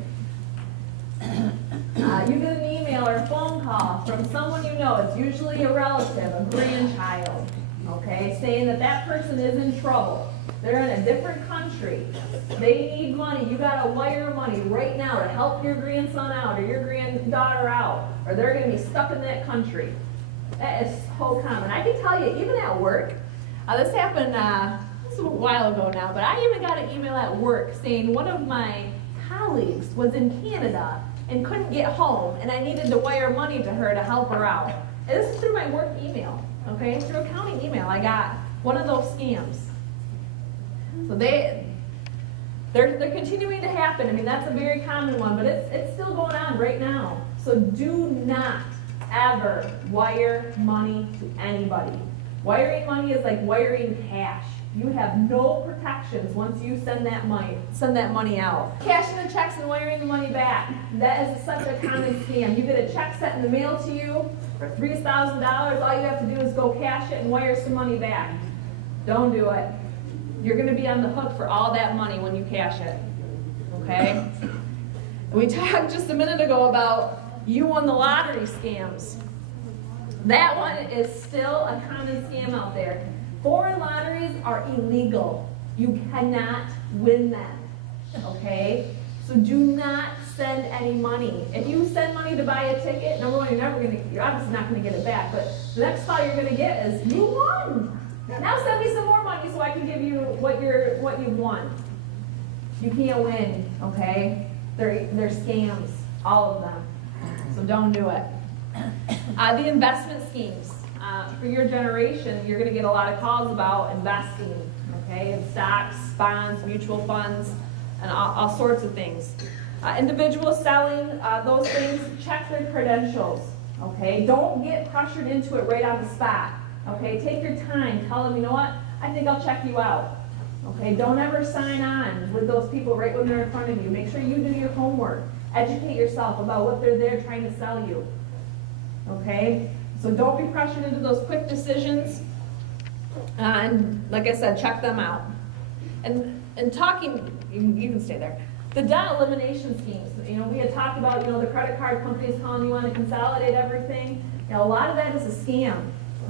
You get an email email or a phone call from someone you know, it's usually a relative, a grandchild, okay, saying that that person is in trouble. They're in a different country. They need money. You gotta wire money right now to help your grandson out or your granddaughter out, or they're gonna be stuck in that country. That is so common. I can tell you, even at work, this happened, this was a while ago now, but I even got an email at work saying one of my colleagues was in Canada and couldn't get home, and I needed to wire money to her to help her out. And this is through my work email, okay? Through a county email, I got one of those scams. So they're continuing to happen. I mean, that's a very common one, but it's still going on right now. So do not ever wire money to anybody. Wiring money is like wiring cash. You have no protections once you send that money out. Cashing the checks and wiring the money back. That is such a common scam. You get a check sent in the mail to you for $3,000. All you have to do is go cash it and wire some money back. Don't do it. You're going to be on the hook for all that money when you cash it. Okay? We talked just a minute ago about you won the lottery scams. That one is still a common scam out there. Foreign lotteries are illegal. You cannot win them, okay? So do not send any money. If you send money to buy a ticket, number one, you're obviously not gonna get it back, but the next call you're gonna get is, you won. Now send me some more money so I can give you what you've won. You can't win, okay? They're scams, all of them. So don't do it. The investment schemes. For your generation, you're going to get a lot of calls about investing, okay, in stocks, bonds, mutual funds, and all sorts of things. Individuals selling those things, check their credentials, okay? Don't get pressured into it right on the spot, okay? Take your time. Tell them, you know what, I think I'll check you out, okay? Don't ever sign on with those people right when they're in front of you. Make sure you do your homework. Educate yourself about what they're there trying to sell you, okay? So don't be pressured into those quick decisions. And like I said, check them out. And talking, you can stay there. The debt elimination schemes. You know, we had talked about, you know, the credit card companies telling you want to consolidate everything. You know, a lot of that is a scam.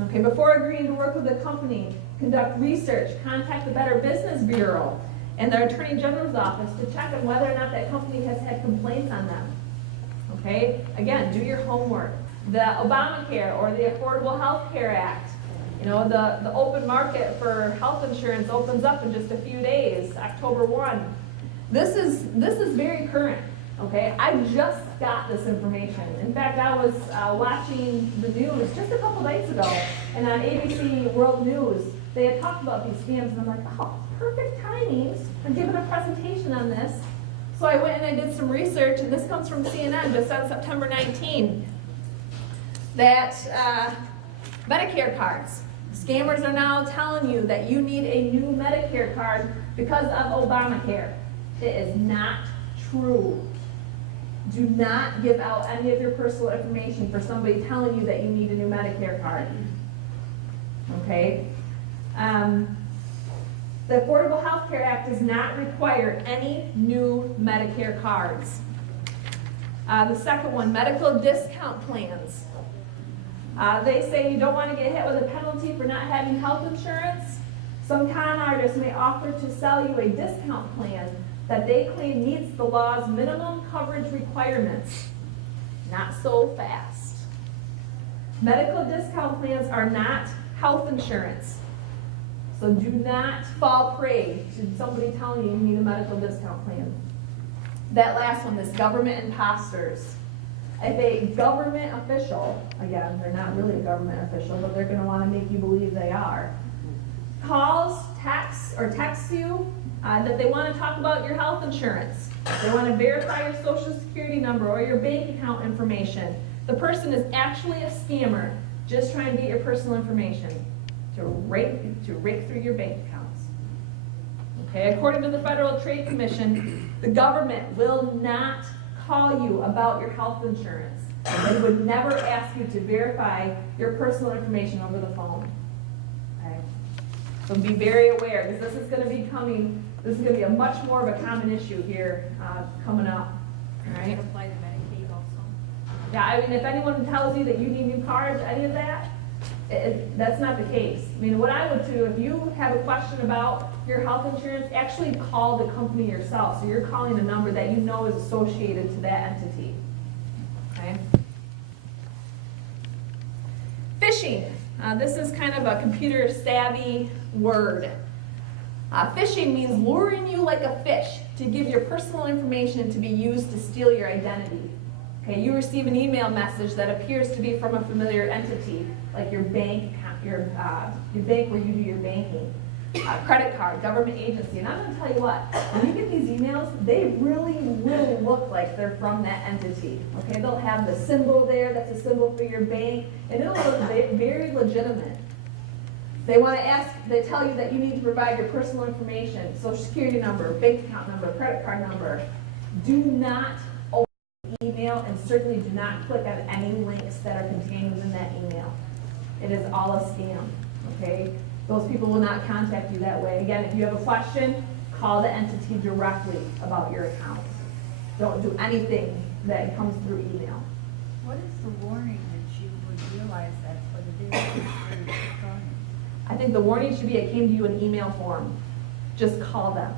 Okay, before agreeing to work with the company, conduct research, contact the Better Business Bureau and their Attorney General's office to check on whether or not that company has had complaints on them. Okay, again, do your homework. The Obamacare or the Affordable Health Care Act, you know, the open market for health insurance opens up in just a few days, October 1. This is very current, okay? I just got this information. In fact, I was watching the news just a couple nights ago, and on ABC World News, they had talked about these scams, and I'm like, oh, perfect timing. I'm giving a presentation on this. So I went and I did some research, and this comes from CNN, just on September 19. That Medicare cards. Scammers are now telling you that you need a new Medicare card because of Obamacare. It is not true. Do not give out any of your personal information for somebody telling you that you need a new Medicare card. Okay? The Affordable Health Care Act does not require any new Medicare cards. The second one, medical discount plans. They say you don't want to get hit with a penalty for not having health insurance. Some con artists may offer to sell you a discount plan that they claim meets the law's minimum coverage requirements. Not so fast. Medical discount plans are not health insurance. So do not fall prey to somebody telling you you need a medical discount plan. That last one, this government imposters. If a government official, again, they're not really a government official, but they're going to want to make you believe they are, calls, texts you that they want to talk about your health insurance. They want to verify your social security number or your bank account information. The person is actually a scammer just trying to get your personal information to rake through your bank accounts. Okay, according to the Federal Trade Commission, the government will not call you about your health insurance. They would never ask you to verify your personal information over the phone. Okay? So be very aware, because this is going to be a much more of a common issue here coming up. All right? Apply to Medicaid also? Yeah, I mean, if anyone tells you that you need new cars, any of that, that's not the case. I mean, what I would do, if you have a question about your health insurance, actually call the company yourself. So you're calling a number that you know is associated to that entity. Okay? Phishing. This is kind of a computer savvy word. Phishing means luring you like a fish to give your personal information to be used to steal your identity. Okay, you receive an email message that appears to be from a familiar entity, like your bank, your bank where you do your banking, credit card, government agency. And I'm going to tell you what, when you get these emails, they really will look like they're from that entity. Okay, they'll have the symbol there, that's a symbol for your bank, and it'll look very legitimate. They want to ask, they tell you that you need to provide your personal information, social security number, bank account number, credit card number. Do not open the email, and certainly do not click on any links that are contained within that email. It is all a scam, okay? Those people will not contact you that way. Again, if you have a question, call the entity directly about your account. Don't do anything that comes through email. What is the warning that you would realize that's what it is? I think the warning should be it came to you in email form. Just call them,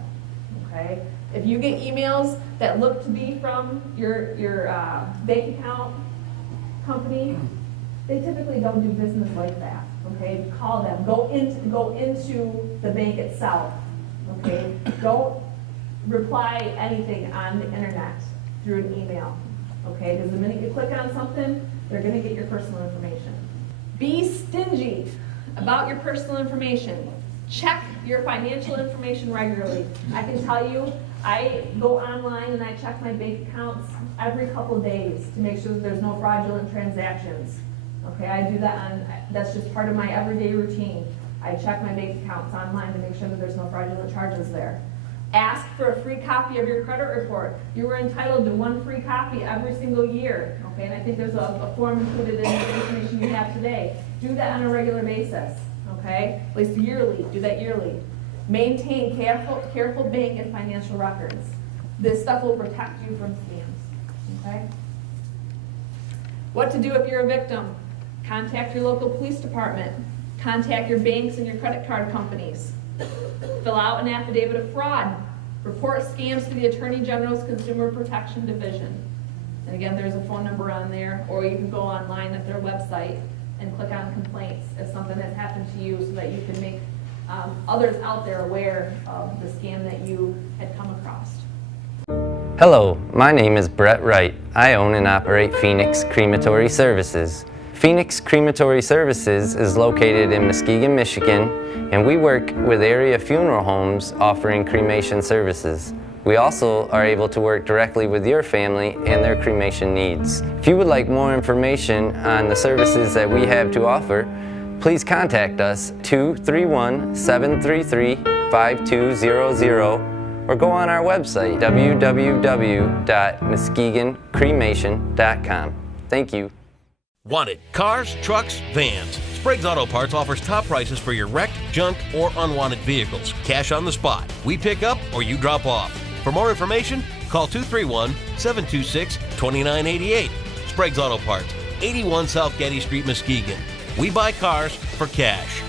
okay? If you get emails that look to be from your bank account company, they typically don't do business like that, okay? Call them. Go into the bank itself, okay? Don't reply anything on the internet through an email, okay? Because the minute you click on something, they're going to get your personal information. Be stingy about your personal information. Check your financial information regularly. I can tell you, I go online and I check my bank accounts every couple of days to make sure that there's no fraudulent transactions. Okay, I do that that's just part of my everyday routine. I check my bank accounts online to make sure that there's no fraudulent charges there. Ask for a free copy of your credit report. You are entitled to one free copy every single year. Okay, and I think there's a form included in the information you have today. Do that on a regular basis, okay? At least yearly, do that yearly. Maintain careful bank and financial records. This stuff will protect you from scams, okay? What to do if you're a victim? Contact your local police department. Contact your banks and your credit card companies. Fill out an affidavit of fraud. Report scams to the Attorney General's Consumer Protection Division. And again, there's a phone number on there, or you can go online at their website and click on complaints if something has happened to you so that you can make others out there aware of the scam that you had come across. Hello, my name is Brett Wright. I own and operate Phoenix Crematory Services. Phoenix Crematory Services is located in Muskegon, Michigan, and we work with area funeral homes offering cremation services. We also are able to work directly with your family and their cremation needs. If you would like more information on the services that we have to offer, please contact us 231-733-5200 or go on our website www.muskegoncremation.com. Thank you. Wanted cars, trucks, vans. Sprague's Auto Parts offers top prices for your wrecked, junk, or unwanted vehicles. Cash on the spot. We pick up or you drop off. For more information, call 231-726-2988. Sprague's Auto Parts, 81 South Getty Street, Muskegon. We buy cars for cash.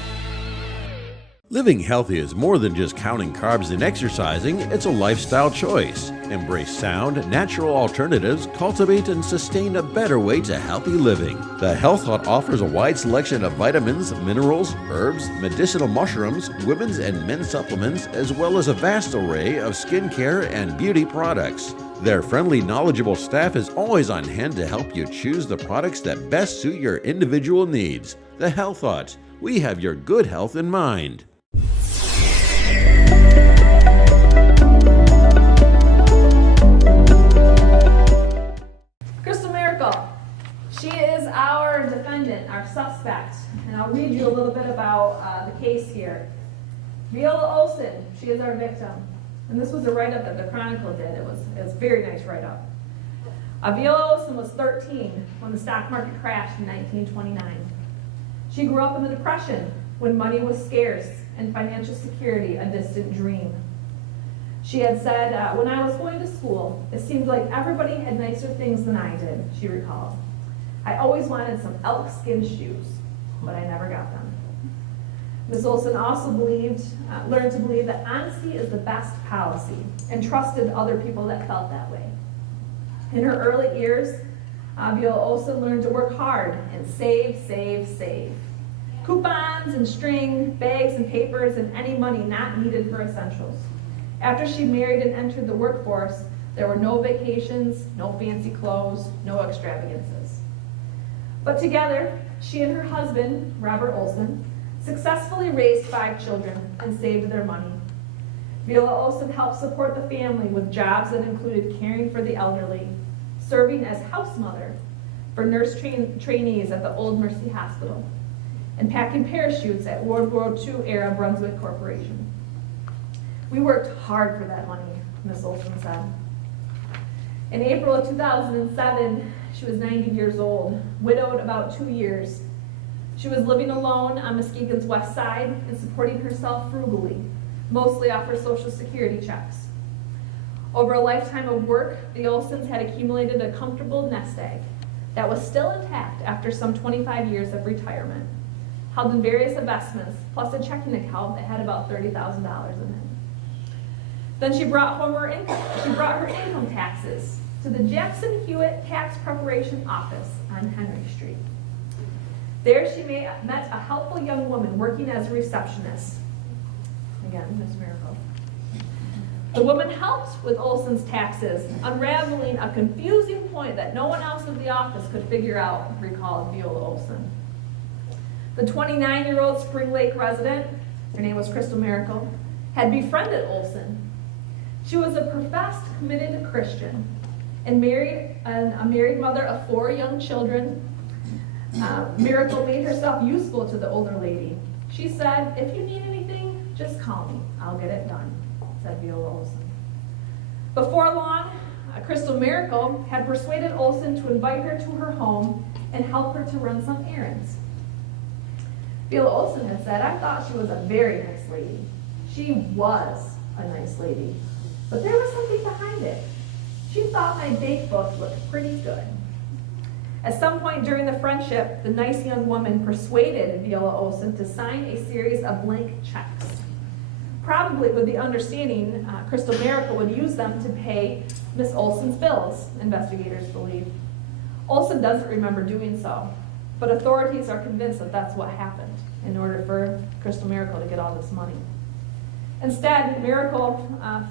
Living healthy is more than just counting carbs and exercising, it's a lifestyle choice. Embrace sound, natural alternatives, cultivate and sustain a better way to healthy living. The Health Hut offers a wide selection of vitamins, minerals, herbs, medicinal mushrooms, women's and men's supplements, as well as a vast array of skincare and beauty products. Their friendly, knowledgeable staff is always on hand to help you choose the products that best suit your individual needs. The Health Hut. We have your good health in mind. Crystal Miracle. She is our defendant, our suspect. And I'll read you a little bit about the case here. Viola Olson, she is our victim. And this was a write-up that the Chronicle did. It was a very nice write-up. Viola Olson was 13 when the stock market crashed in 1929. She grew up in the Depression when money was scarce and financial security a distant dream. She had said, when I was going to school, it seemed like everybody had nicer things than I did, she recalled. I always wanted some elk skin shoes, but I never got them. Ms. Olson also learned to believe that honesty is the best policy and trusted other people that felt that way. In her early years, Viola Olson learned to work hard and save, save, save. Coupons and string, bags and papers, and any money not needed for essentials. After she married and entered the workforce, there were no vacations, no fancy clothes, no extravagances. But together, she and her husband, Robert Olson, successfully raised 5 children and saved their money. Viola Olson helped support the family with jobs that included caring for the elderly, serving as house mother for nurse trainees at the Old Mercy Hospital, and packing parachutes at World War II era Brunswick Corporation. We worked hard for that money, Ms. Olson said. In April of 2007, she was 90 years old, widowed about 2 years. She was living alone on Muskegon's west side and supporting herself frugally, mostly off her Social Security checks. Over a lifetime of work, the Olsons had accumulated a comfortable nest egg that was still intact after some 25 years of retirement, held in various investments, plus a checking account that had about $30,000 in it. Then she brought her income taxes to the Jackson Hewitt Tax Preparation Office on Henry Street. There she met a helpful young woman working as a receptionist. Again, Miss Miracle. The woman helped with Olson's taxes, unraveling a confusing point that no one else in the office could figure out, recalled Viola Olson. The 29-year-old Spring Lake resident, her name was Crystal Miracle, had befriended Olson. She was a professed, committed Christian and a married mother of 4 young children. Miracle made herself useful to the older lady. She said, "If you need anything, just call me. I'll get it done," said Viola Olson. Before long, Crystal Miracle had persuaded Olson to invite her to her home and help her to run some errands. Viola Olson had said, "I thought she was a very nice lady." She was a nice lady, but there was something behind it. She thought my date book looked pretty good. At some point during the friendship, the nice young woman persuaded Viola Olson to sign a series of blank checks, probably with the understanding Crystal Miracle would use them to pay Miss Olson's bills, investigators believe. Olson doesn't remember doing so, but authorities are convinced that that's what happened in order for Crystal Miracle to get all this money. Instead, Miracle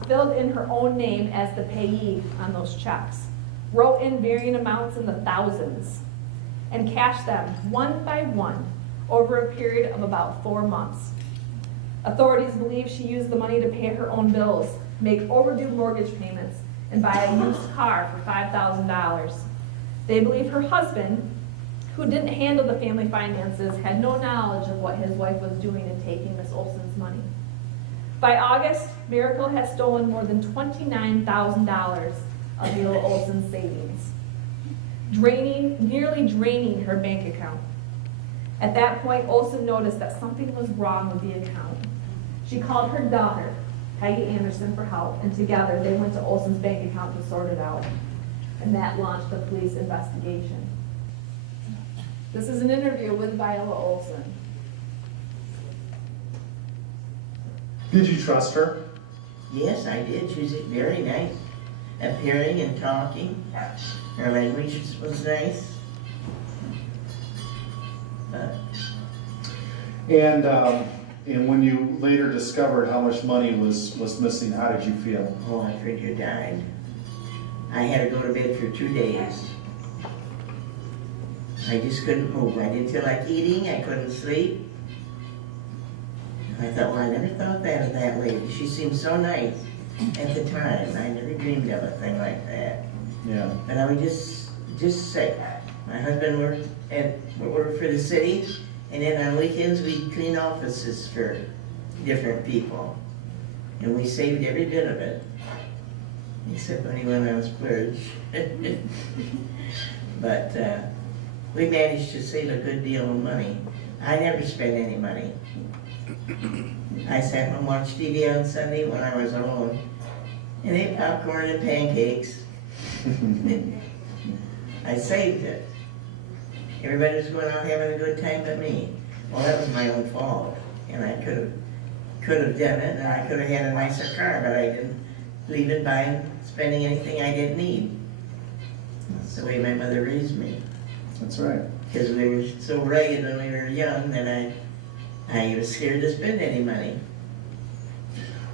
filled in her own name as the payee on those checks, wrote in varying amounts in the thousands, and cashed them one by one over a period of about 4 months. Authorities believe she used the money to pay her own bills, make overdue mortgage payments, and buy a used car for $5,000. They believe her husband, who didn't handle the family finances, had no knowledge of what his wife was doing in taking Miss Olson's money. By August, Miracle had stolen more than $29,000 of Viola Olson's savings, nearly draining her bank account. At that point, Olson noticed that something was wrong with the account. She called her daughter, Peggy Anderson, for help, and together they went to Olson's bank account to sort it out. And that launched the police investigation. This is an interview with Viola Olson. Did you trust her? Yes, I did. She was very nice, appearing and talking. Her language was nice. And when you later discovered how much money was missing, how did you feel? Oh, I figured you died. I had to go to bed for 2 days. I just couldn't move. I didn't feel like eating. I couldn't sleep. I thought, well, I never thought that of that lady. She seemed so nice at the time. I never dreamed of a thing like that. Yeah. But I was just sick. My husband worked for the city, and then on weekends we'd clean offices for different people. And we saved every bit of it, except when he went on splurge. But we managed to save a good deal of money. I never spent any money. I sat home and watched TV on Sunday when I was alone, and ate popcorn and pancakes. I saved it. Everybody was going out having a good time but me. Well, that was my own fault, and I could have done it, and I could have had a nicer car, but I didn't leave it by spending anything I didn't need. That's the way my mother raised me. That's right. Because we were so ragged when we were young that I was scared to spend any money.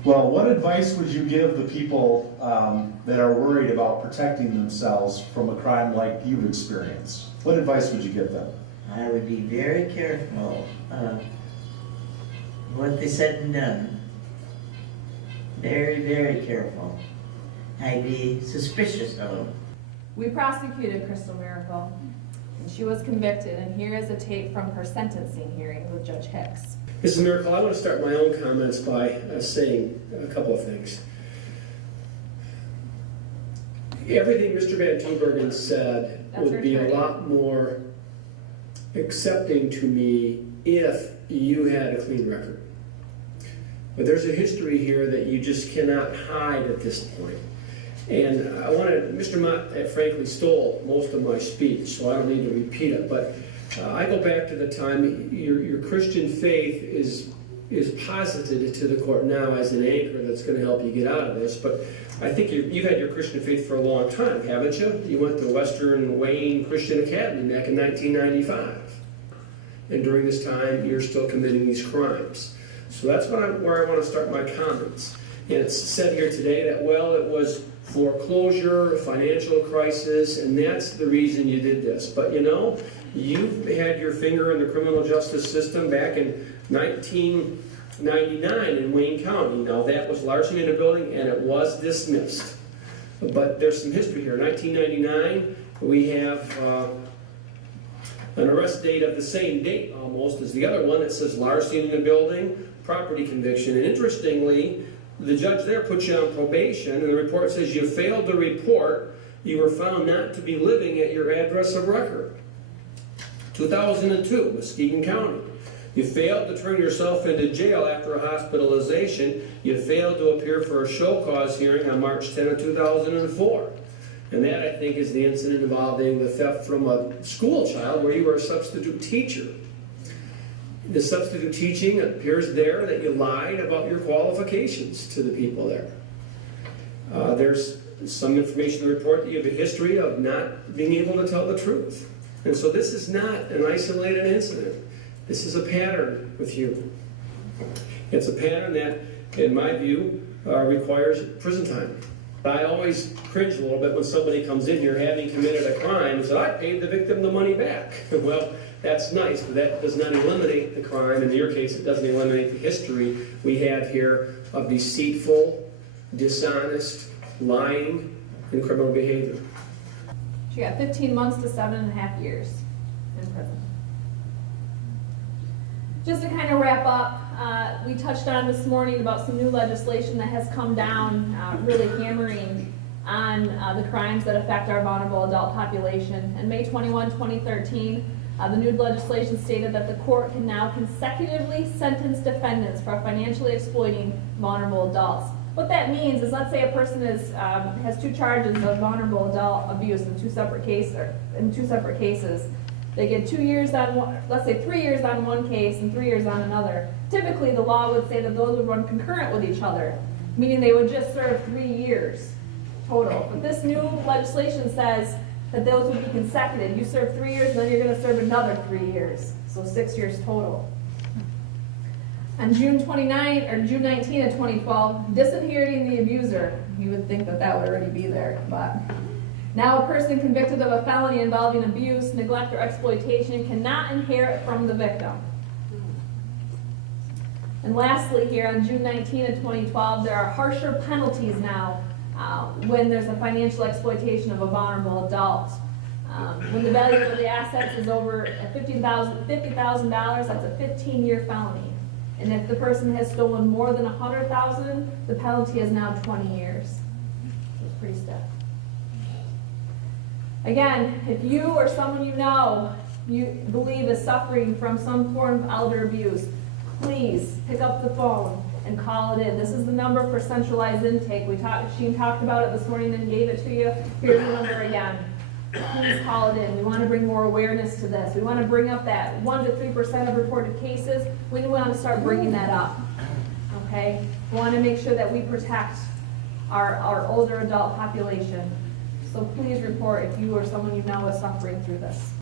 Well, what advice would you give the people that are worried about protecting themselves from a crime like you've experienced? What advice would you give them? I would be very careful of what they said and done. Very, very careful. I'd be suspicious of them. We prosecuted Crystal Miracle, and she was convicted, and here is a tape from her sentencing hearing with Judge Hicks. Mrs. Miracle, I want to start my own comments by saying a couple of things. Everything Mr. Van Tubergen said would be a lot more accepting to me if you had a clean record. But there's a history here that you just cannot hide at this point. And I wanted, Mr. Mott frankly stole most of my speech, so I don't need to repeat it, but I go back to the time your Christian faith is posited to the court now as an anchor that's going to help you get out of this, but I think you've had your Christian faith for a long time, haven't you? You went to Western Wayne Christian Academy back in 1995. And during this time, you're still committing these crimes. So that's where I want to start my comments. And it's said here today that, well, it was foreclosure, financial crisis, and that's the reason you did this. But you know, you've had your finger in the criminal justice system back in 1999 in Wayne County. Now that was largely in a building and it was dismissed. But there's some history here. 1999, we have an arrest date of the same date almost as the other one that says larceny in the building, property conviction. And interestingly, the judge there put you on probation, and the report says you failed to report you were found not to be living at your address of record. 2002, Muskegon County. You failed to turn yourself into jail after a hospitalization. You failed to appear for a show cause hearing on March 10 of 2004. And that, I think, is the incident involving the theft from a school child where you were a substitute teacher. The substitute teaching appears there that you lied about your qualifications to the people there. There's some information in the report that you have a history of not being able to tell the truth. And so this is not an isolated incident. This is a pattern with you. It's a pattern that, in my view, requires prison time. I always cringe a little bit when somebody comes in here having committed a crime and says, I paid the victim the money back. Well, that's nice, but that does not eliminate the crime. In your case, it doesn't eliminate the history we have here of deceitful, dishonest, lying, and criminal behavior. She got 15 months to 7.5 years in prison. Just to kind of wrap up, we touched on this morning about some new legislation that has come down, really hammering on the crimes that affect our vulnerable adult population. And May 21, 2013, the new legislation stated that the court can now consecutively sentence defendants for financially exploiting vulnerable adults. What that means is, let's say a person has 2 charges of vulnerable adult abuse in two separate cases. They get 2 years on one, let's say 3 years on one case and 3 years on another. Typically, the law would say that those would run concurrent with each other, meaning they would just serve 3 years total. But this new legislation says that those would be consecutive. You serve 3 years, and then you're going to serve another 3 years, so 6 years total. On June 19 of 2012, disinheriting the abuser. You would think that that would already be there, but now a person convicted of a felony involving abuse, neglect, or exploitation cannot inherit from the victim. And lastly here, on June 19 of 2012, there are harsher penalties now when there's a financial exploitation of a vulnerable adult. When the value of the assets is over $50,000, that's a 15-year felony. And if the person has stolen more than $100,000, the penalty is now 20 years. It's pretty stiff. Again, if you or someone you know you believe is suffering from some form of elder abuse, please pick up the phone and call it in. This is the number for centralized intake. Sheen talked about it this morning and gave it to you. Here's the number again. please call it in. We want to bring more awareness to this. We want to bring up that 1 to 3% of reported cases. We want to start bringing that up. Okay? We want to make sure that we protect our older adult population. So please report if you or someone you know is suffering through this.